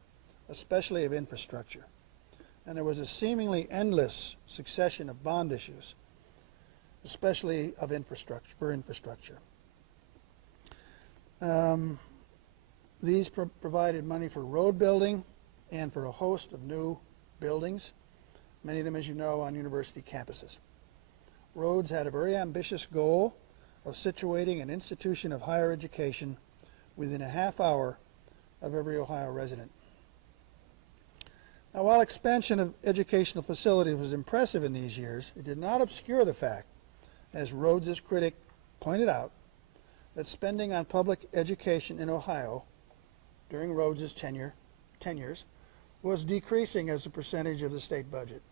especially of infrastructure. And there was a seemingly endless succession of bond issues, especially of infrastructure, for infrastructure. These provided money for road building and for a host of new buildings, many of them, as you know, on university campuses. Rhodes had a very ambitious goal of situating an institution of higher education within a half hour of every Ohio resident. Now, while expansion of educational facilities was impressive in these years, it did not obscure the fact, as Rhodes's critic pointed out, that spending on public education in Ohio during Rhodes's tenures was decreasing as a percentage of the state budget.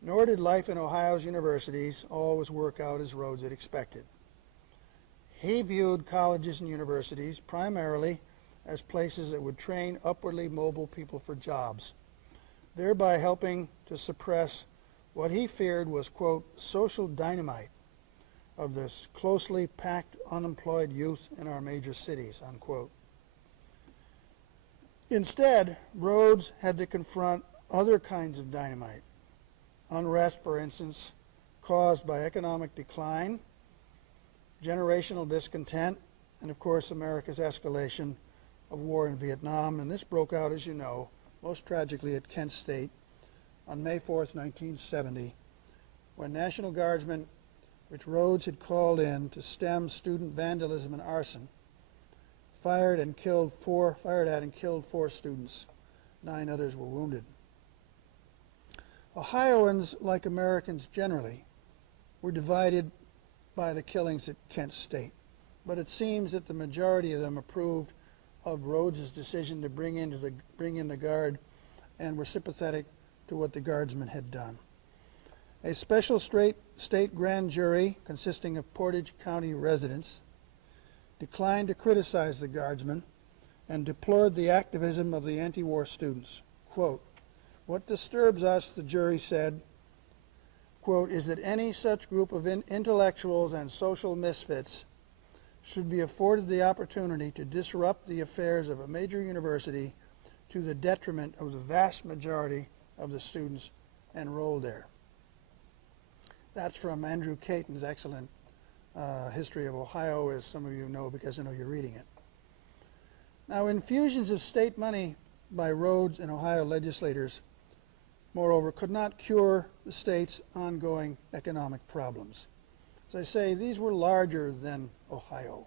Nor did life in Ohio's universities always work out as Rhodes had expected. He viewed colleges and universities primarily as places that would train upwardly mobile people for jobs, thereby helping to suppress what he feared was, quote, social dynamite of this closely packed unemployed youth in our major cities, unquote. Instead, Rhodes had to confront other kinds of dynamite. Unrest, for instance, caused by economic decline, generational discontent, and of course America's escalation of war in Vietnam. And this broke out, as you know, most tragically at Kent State on May 4th, 1970, when National Guardsmen, which Rhodes had called in to stem student vandalism and arson, fired at and killed 4 students. 9 others were wounded. Ohioans, like Americans generally, were divided by the killings at Kent State, but it seems that the majority of them approved of Rhodes's decision to bring in the Guard and were sympathetic to what the Guardsmen had done. A special state grand jury consisting of Portage County residents declined to criticize the Guardsmen and deplored the activism of the anti-war students. Quote, "What disturbs us," the jury said, quote, "is that any such group of intellectuals and social misfits should be afforded the opportunity to disrupt the affairs of a major university to the detriment of the vast majority of the students enrolled there." That's from Andrew Caton's excellent History of Ohio, as some of you know because I know you're reading it. Now, infusions of state money by Rhodes and Ohio legislators, moreover, could not cure the state's ongoing economic problems. As I say, these were larger than Ohio.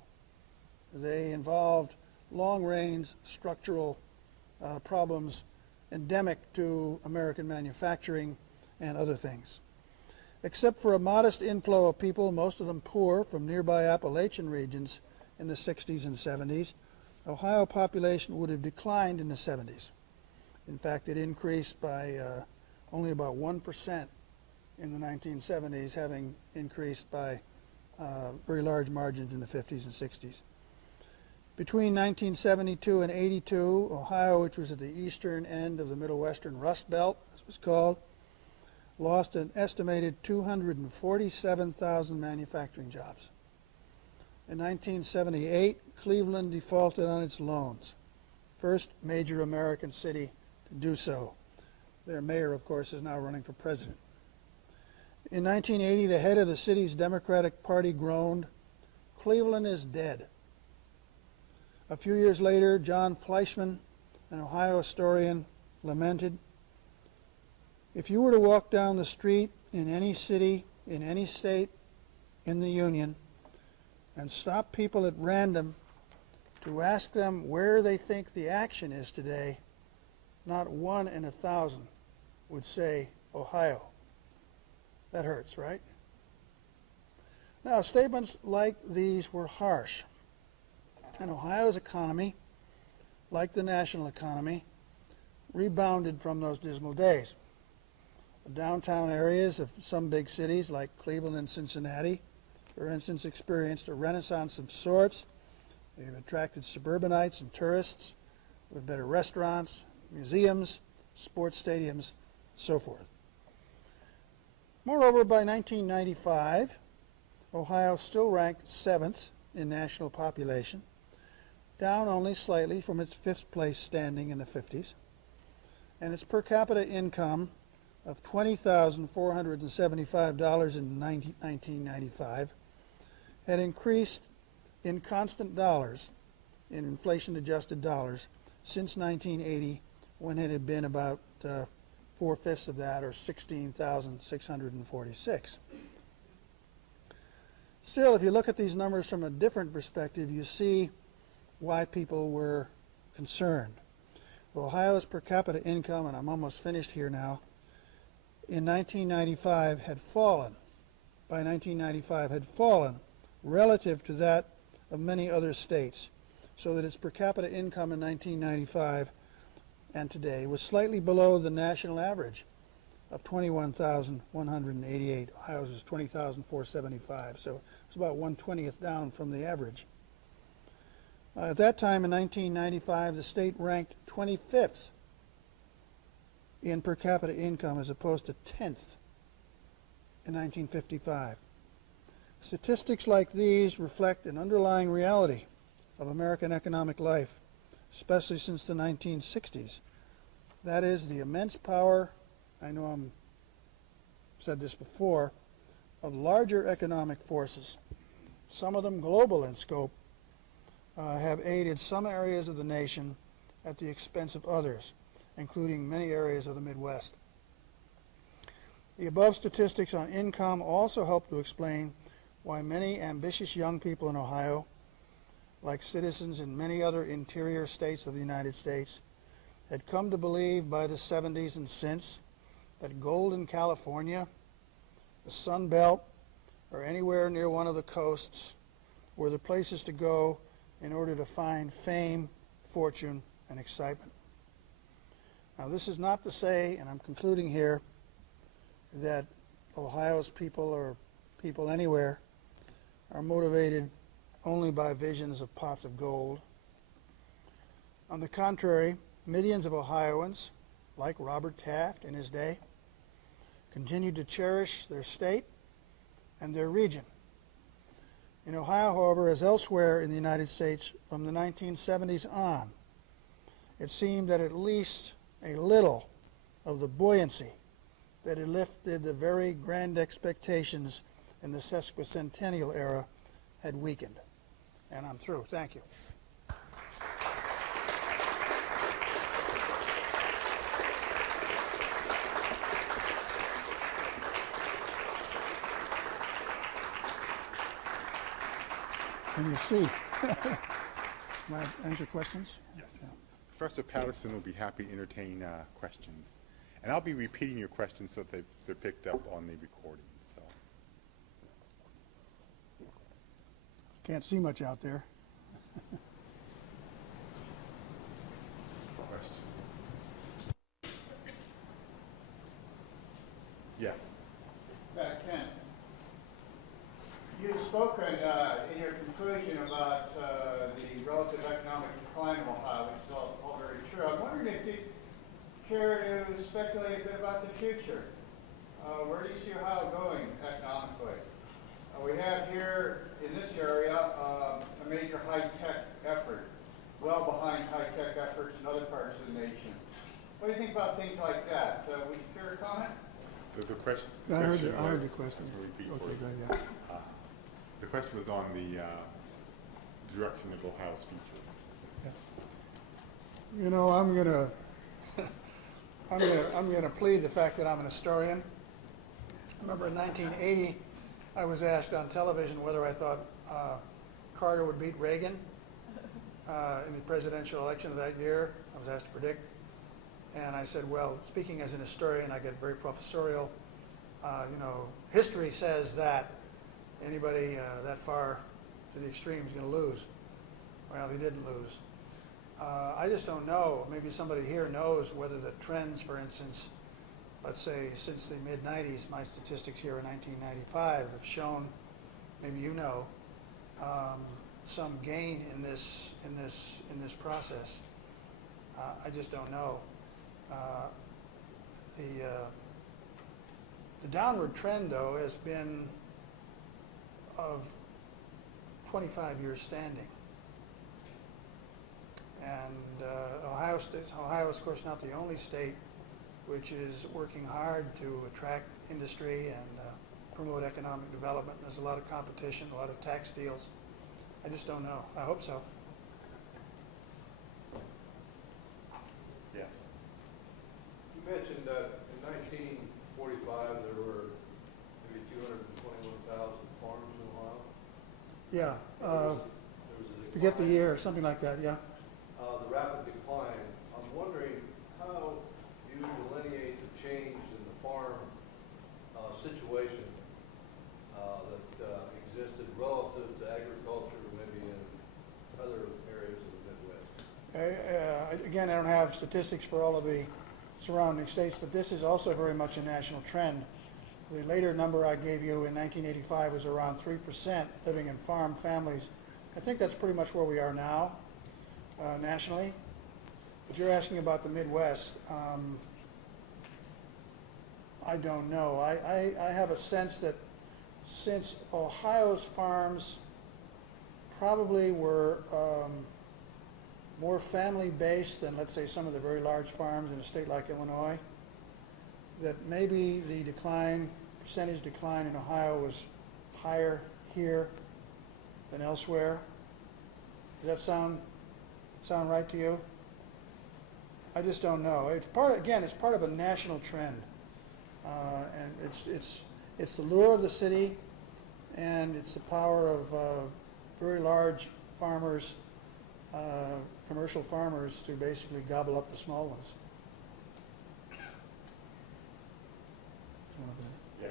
They involved long-range structural problems endemic to American manufacturing and other things. Except for a modest inflow of people, most of them poor, from nearby Appalachian regions in the 60s and 70s, Ohio population would have declined in the 70s. In fact, it increased by only about 1% in the 1970s, having increased by very large margins in the 50s and 60s. Between 1972 and 82, Ohio, which was at the eastern end of the Middle Western Rust Belt, as it was called, lost an estimated 247,000 manufacturing jobs. In 1978, Cleveland defaulted on its loans, first major American city to do so. Their mayor, of course, is now running for president. In 1980, the head of the city's Democratic Party groaned, "Cleveland is dead." A few years later, John Fleischman, an Ohio historian, lamented, "If you were to walk down the street in any city, in any state in the Union, and stop people at random to ask them where they think the action is today, not 1 in 1,000 would say Ohio." That hurts, right? Now, statements like these were harsh. And Ohio's economy, like the national economy, rebounded from those dismal days. The downtown areas of some big cities like Cleveland and Cincinnati, for instance, experienced a renaissance of sorts. They've attracted suburbanites and tourists with better restaurants, museums, sports stadiums, so forth. Moreover, by 1995, Ohio still ranked 7th in national population, down only slightly from its 5th place standing in the 50s, and its per capita income of $20,475 in 1995 had increased in constant dollars, in inflation-adjusted dollars, since 1980, when it had been about 4/5 of that, or 16,646. Still, if you look at these numbers from a different perspective, you see why people were concerned. Ohio's per capita income, and I'm almost finished here now, in 1995 had fallen, by 1995 had fallen relative to that of many other states, so that its per capita income in 1995 and today was slightly below the national average of $21,188. Ohio's is $20,475, so it's about 1/20th down from the average. At that time in 1995, the state ranked 25th in per capita income as opposed to 10th in 1955. Statistics like these reflect an underlying reality of American economic life, especially since the 1960s. That is the immense power, I know I've said this before, of larger economic forces, some of them global in scope, have aided some areas of the nation at the expense of others, including many areas of the Midwest. The above statistics on income also help to explain why many ambitious young people in Ohio, like citizens in many other interior states of the United States, had come to believe by the 70s and since that gold in California, the Sun Belt, or anywhere near one of the coasts were the places to go in order to find fame, fortune, and excitement. Now, this is not to say, and I'm concluding here, that Ohio's people or people anywhere are motivated only by visions of pots of gold. On the contrary, millions of Ohioans, like Robert Taft in his day, continued to cherish their state and their region. In Ohio, however, as elsewhere in the United States from the 1970s on, it seemed that at least a little of the buoyancy that had lifted the very grand expectations in the sesquicentennial era had weakened. And I'm through. Thank you. Can you see? May I answer questions? Yes. Yeah. Professor Patterson will be happy to entertain questions. And I'll be repeating your questions so that they're picked up on the recording. So. Can't see much out there. Questions? Yes. Ken, you've spoken in your conclusion about the relative economic decline of Ohio, which is all very true. I'm wondering if you care to speculate a bit about the future. Where do you see Ohio going economically? We have here in this area a major high-tech effort, well behind high-tech efforts in other parts of the nation. What do you think about things like that? Would you care to comment? The question. I heard the was- question. I was gonna repeat for Okay, you. go ahead, yeah. The question was on the direction of Ohio's future. You know, I'm gonna plead the fact that I'm an historian. I remember in 1980, I was asked on television whether I thought Carter would beat Reagan in the presidential election of that year. I was asked to predict, and I said, well, speaking as an historian, I get very professorial. You know, history says that anybody that far to the extreme is going to lose. Well, he didn't lose. I just don't know. Maybe somebody here knows whether the trends, for instance, let's say since the mid-90s, my statistics here in 1995 have shown, maybe you know, some gain in this process. I just don't know. The downward trend, though, has been of 25 years standing. And Ohio is, of course, not the only state which is working hard to attract industry and promote economic development. There's a lot of competition, a lot of tax deals. I just don't know. I hope so. Yes. You mentioned that in 1945 there were maybe 221,000 farms in Ohio. Yeah. There was a Forget the decline. year, something like that, yeah. The rapid decline. I'm wondering how you delineate the change in the farm situation that existed relative to agriculture, maybe in other areas of the Midwest. Again, I don't have statistics for all of the surrounding states, but this is also very much a national trend. The later number I gave you in 1985 was around 3% living in farm families. I think that's pretty much where we are now, nationally. But you're asking about the Midwest. I don't know. I have a sense that since Ohio's farms probably were more family-based than, let's say, some of the very large farms in a state like Illinois, that maybe the percentage decline in Ohio was higher here than elsewhere. Does that sound right to you? I just don't know. It's part of a national trend, and it's the lure of the city, and it's the power of very large farmers, commercial farmers, to basically gobble up the small ones. Yeah,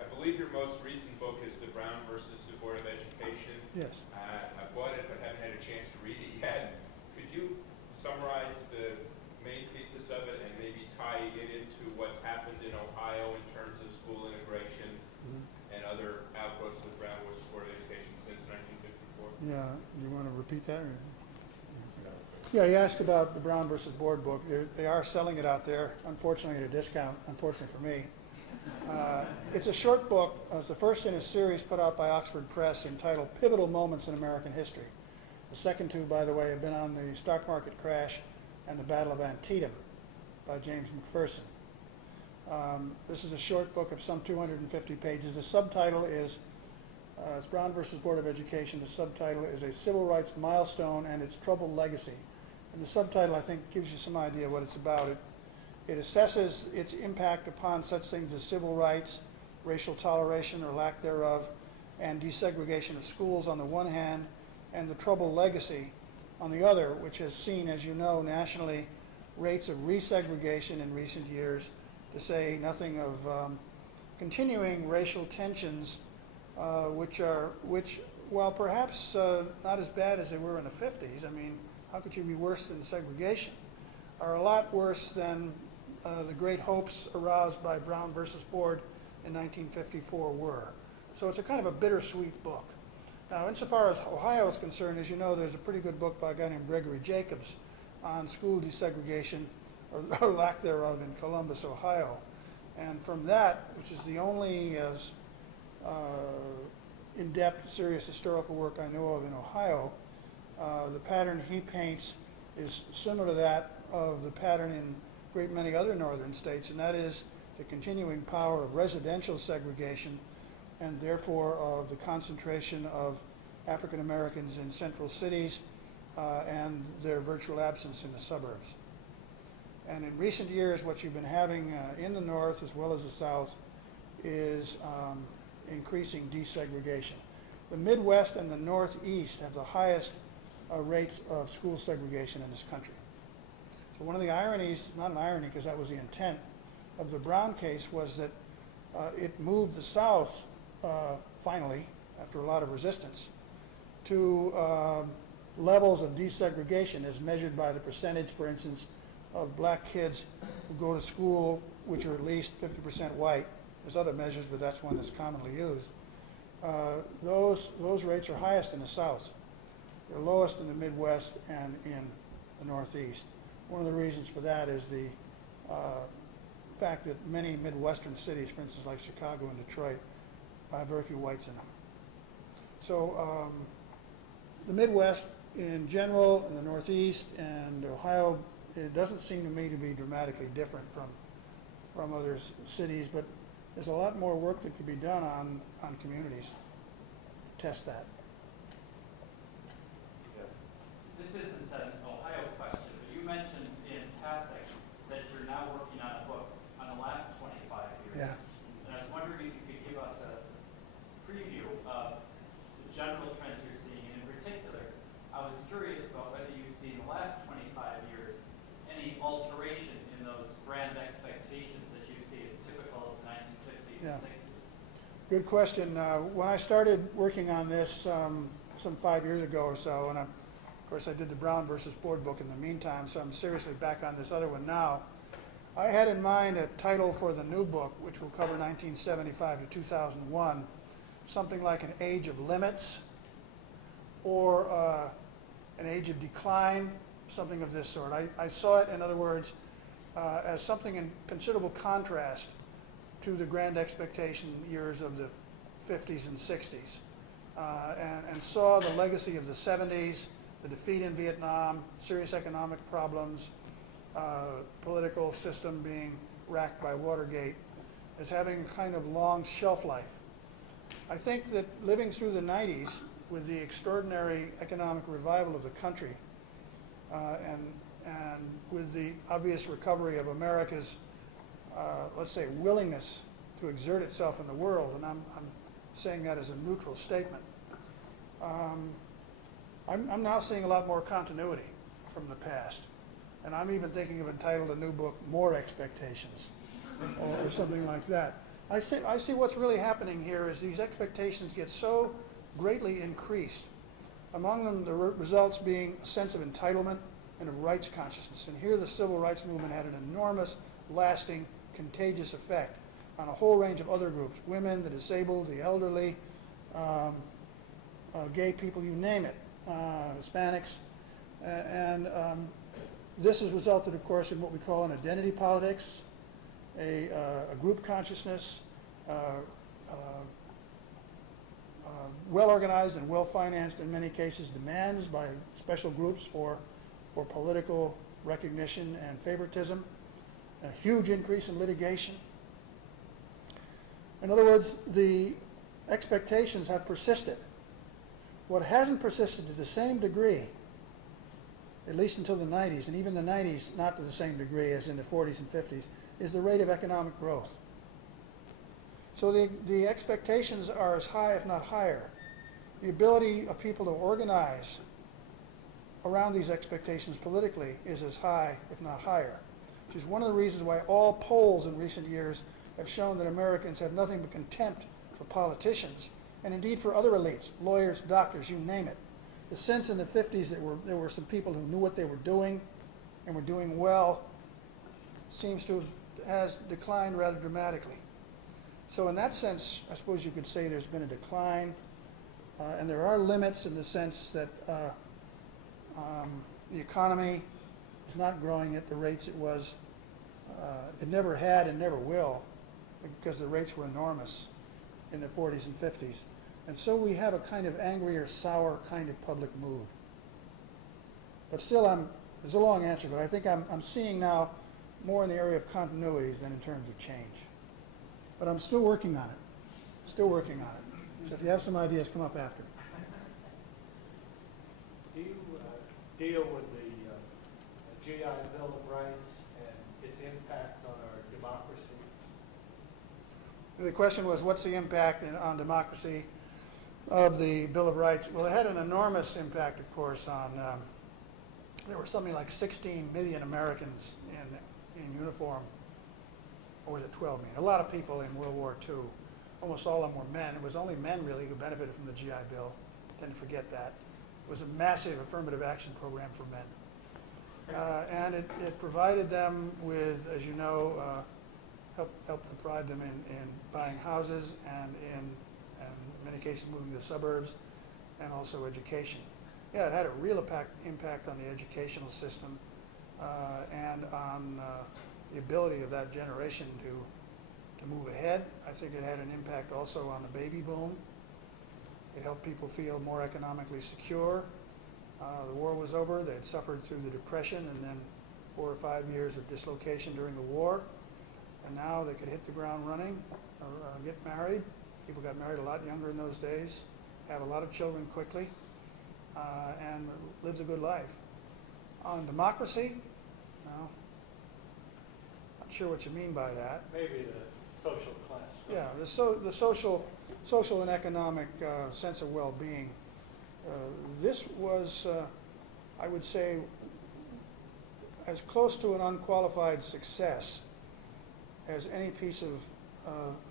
I believe your most recent book is The Brown versus the Board of Education. Yes. I bought it but haven't had a chance to read it yet. Could you summarize the main pieces of it and maybe tie it into what's happened in Ohio in terms of school integration and other outgrowths of the Brown versus Board of Education since 1954? Yeah. You want to repeat that? Or? Yeah, you asked about the Brown versus Board book. They are selling it out there, unfortunately at a discount, unfortunately for me. It's a short book. It's the first in a series put out by Oxford Press entitled Pivotal Moments in American History. The second two, by the way, have been on the stock market crash and the Battle of Antietam by James McPherson. This is a short book of some 250 pages. The subtitle is, it's Brown versus Board of Education. The subtitle is A Civil Rights Milestone and Its Troubled Legacy. And the subtitle, I think, gives you some idea what it's about. It assesses its impact upon such things as civil rights, racial toleration or lack thereof, and desegregation of schools on the one hand, and the troubled legacy on the other, which has seen, as you know, nationally, rates of resegregation in recent years, to say nothing of continuing racial tensions, which, while perhaps not as bad as they were in the 50s, I mean, how could you be worse than segregation, are a lot worse than the great hopes aroused by Brown versus Board in 1954 were. So it's a kind of a bittersweet book. Now, insofar as Ohio is concerned, as you know, there's a pretty good book by a guy named Gregory Jacobs on school desegregation, or lack thereof, in Columbus, Ohio. And from that, which is the only in-depth, serious historical work I know of in Ohio, the pattern he paints is similar to that of the pattern in a great many other northern states, and that is the continuing power of residential segregation and therefore of the concentration of African Americans in central cities and their virtual absence in the suburbs. And in recent years, what you've been having in the North as well as the South is increasing desegregation. The Midwest and the Northeast have the highest rates of school segregation in this country. So one of the ironies, not an irony because that was the intent of the Brown case, was that it moved the South finally, after a lot of resistance, to levels of desegregation as measured by the percentage, for instance, of black kids who go to school which are at least 50% white. There's other measures, but that's one that's commonly used. Those rates are highest in the South. They're lowest in the Midwest and in the Northeast. One of the reasons for that is the fact that many Midwestern cities, for instance, like Chicago and Detroit, have very few whites in them. So the Midwest in general, and the Northeast, and Ohio, it doesn't seem to me to be dramatically different from other cities, but there's a lot more work that could be done on communities to test that. This isn't an Ohio question, but you mentioned in passing that you're now working on a book on the last 25 years. Yeah. And I was wondering if you could give us a preview of the general trends you're seeing. And in particular, I was curious about whether you see in the last 25 years any alteration in those grand expectations that you see typical of the 1950s Yeah. and 60s. Good question. When I started working on this some 5 years ago or so, and of course I did the Brown versus Board book in the meantime, so I'm seriously back on this other one now. I had in mind a title for the new book, which will cover 1975 to 2001, something like An Age of Limits or An Age of Decline, something of this sort. I saw it, in other words, as something in considerable contrast to the grand expectation years of the 50s and 60s, and saw the legacy of the 70s, the defeat in Vietnam, serious economic problems, political system being racked by Watergate, as having a kind of long shelf life. I think that living through the 90s with the extraordinary economic revival of the country and with the obvious recovery of America's, let's say, willingness to exert itself in the world, and I'm saying that as a neutral statement, I'm now seeing a lot more continuity from the past. And I'm even thinking of entitled a new book, More Expectations, or something like that. I see what's really happening here is these expectations get so greatly increased. Among them, the results being a sense of entitlement and of rights consciousness. And here the civil rights movement had an enormous, lasting, contagious effect on a whole range of other groups, women, the disabled, the elderly, gay people, you name it, Hispanics. This has resulted, of course, in what we call an identity politics, a group consciousness, well-organized and well-financed, in many cases, demands by special groups for political recognition and favoritism, a huge increase in litigation. In other words, the expectations have persisted. What hasn't persisted to the same degree, at least until the 90s, and even the 90s not to the same degree as in the 40s and 50s, is the rate of economic growth. So the expectations are as high, if not higher. The ability of people to organize around these expectations politically is as high, if not higher, which is one of the reasons why all polls in recent years have shown that Americans have nothing but contempt for politicians, and indeed for other elites, lawyers, doctors, you name it. The sense in the 50s that there were some people who knew what they were doing and were doing well seems to has declined rather dramatically. So in that sense, I suppose you could say there's been a decline, and there are limits in the sense that the economy is not growing at the rates it was. It never had and never will, because the rates were enormous in the 40s and 50s. And so we have a kind of angry or sour kind of public mood. But still, it's a long answer, but I think I'm seeing now more in the area of continuities than in terms of change. But I'm still working on it. Still working on it. So if you have some ideas, come up after. Do you deal with the GI Bill of Rights and its impact on our democracy? The question was, what's the impact on democracy of the Bill of Rights? Well, it had an enormous impact, of course, on, there were something like 16 million Americans in uniform, or was it 12 million? A lot of people in World War II. Almost all of them were men. It was only men, really, who benefited from the GI Bill. Tend to forget that. It was a massive affirmative action program for men. And it provided them with, as you know, helped provide them in buying houses and in many cases moving to the suburbs, and also education. Yeah, it had a real impact on the educational system and on the ability of that generation to move ahead. I think it had an impact also on the baby boom. It helped people feel more economically secure. The war was over. They had suffered through the Depression and then 4 or 5 years of dislocation during the war. And now they could hit the ground running or get married. People got married a lot younger in those days, have a lot of children quickly, and lives a good life. On democracy, no. Not sure what you mean by that. Maybe the social class. Yeah, the social and economic sense of well-being. This was, I would say, as close to an unqualified success as any piece of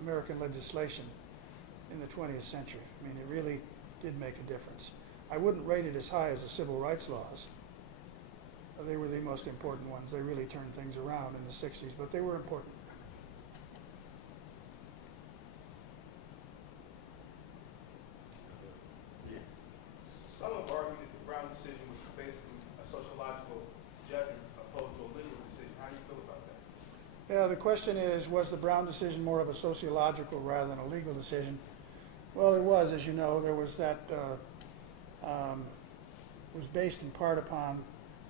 American legislation in the 20th century. I mean, it really did make a difference. I wouldn't rate it as high as the civil rights laws. They were the most important ones. They really turned things around in the 60s, but they were important. Some have argued that the Brown decision was basically a sociological judgment opposed to a legal decision. How do you feel about that? Yeah, the question is, was the Brown decision more of a sociological rather than a legal decision? Well, it was, as you know. There was that, was based in part upon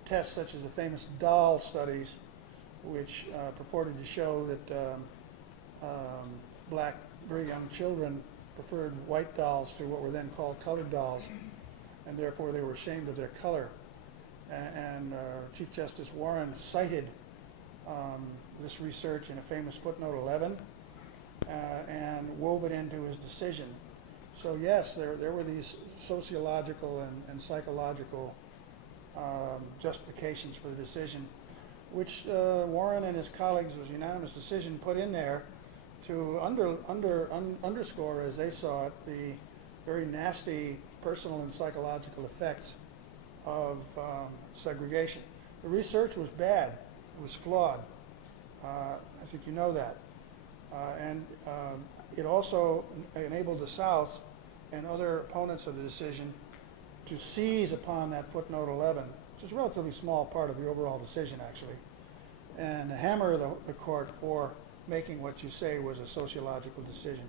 tests such as the famous doll studies, which purported to show that black, very young children preferred white dolls to what were then called colored dolls, and therefore they were ashamed of their color. And Chief Justice Warren cited this research in a famous footnote 11 and wove it into his decision. So yes, there were these sociological and psychological justifications for the decision, which Warren and his colleagues, was a unanimous decision, put in there to underscore, as they saw it, the very nasty personal and psychological effects of segregation. The research was bad. It was flawed. I think you know that. And it also enabled the South and other opponents of the decision to seize upon that footnote 11, which is a relatively small part of the overall decision, actually, and hammer the court for making what you say was a sociological decision.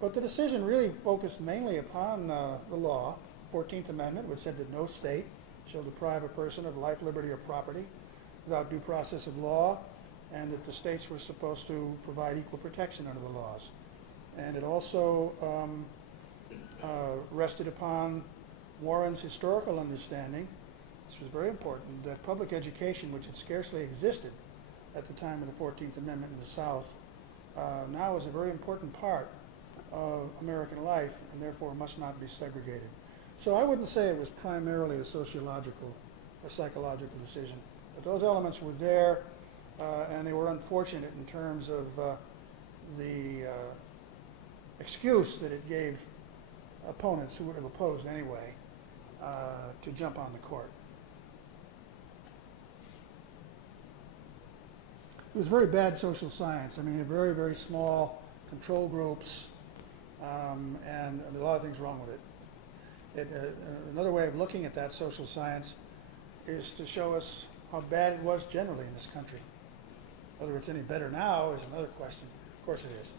But the decision really focused mainly upon the law, 14th Amendment, which said that no state shall deprive a person of life, liberty, or property without due process of law, and that the states were supposed to provide equal protection under the laws. And it also rested upon Warren's historical understanding, this was very important, that public education, which had scarcely existed at the time of the 14th Amendment in the South, now is a very important part of American life and therefore must not be segregated. So I wouldn't say it was primarily a sociological or psychological decision, but those elements were there, and they were unfortunate in terms of the excuse that it gave opponents who would have opposed anyway to jump on the court. It was very bad social science. I mean, very, very small control groups, and a lot of things wrong with it. Another way of looking at that social science is to show us how bad it was generally in this country. Whether it's any better now is another question. Of course it is.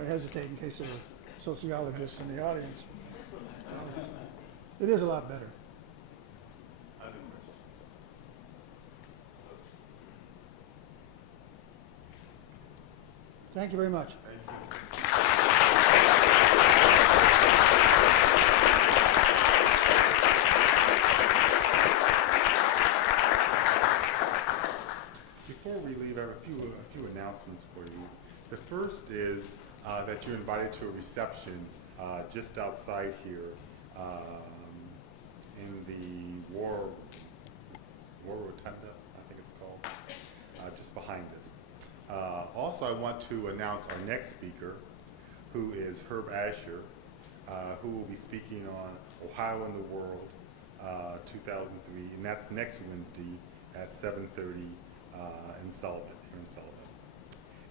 I hesitate in case there are sociologists in the audience. It is a lot better. Thank you very much. Before we leave, I have a few announcements for you. The first is that you're invited to a reception just outside here in the War Rotunda, I think it's called, just behind us. Also, I want to announce our next speaker, who is Herb Asher, who will be speaking on Ohio and the World 2003, and that's next Wednesday at 7:30 in Sullivan, here in Sullivan.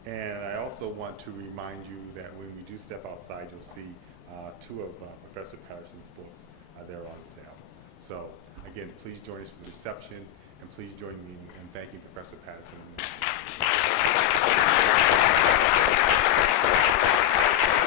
And I also want to remind you that when we do step outside, you'll see two of Professor Patterson's books there on sale. So again, please join us for the reception, and please join me in thanking Professor Patterson.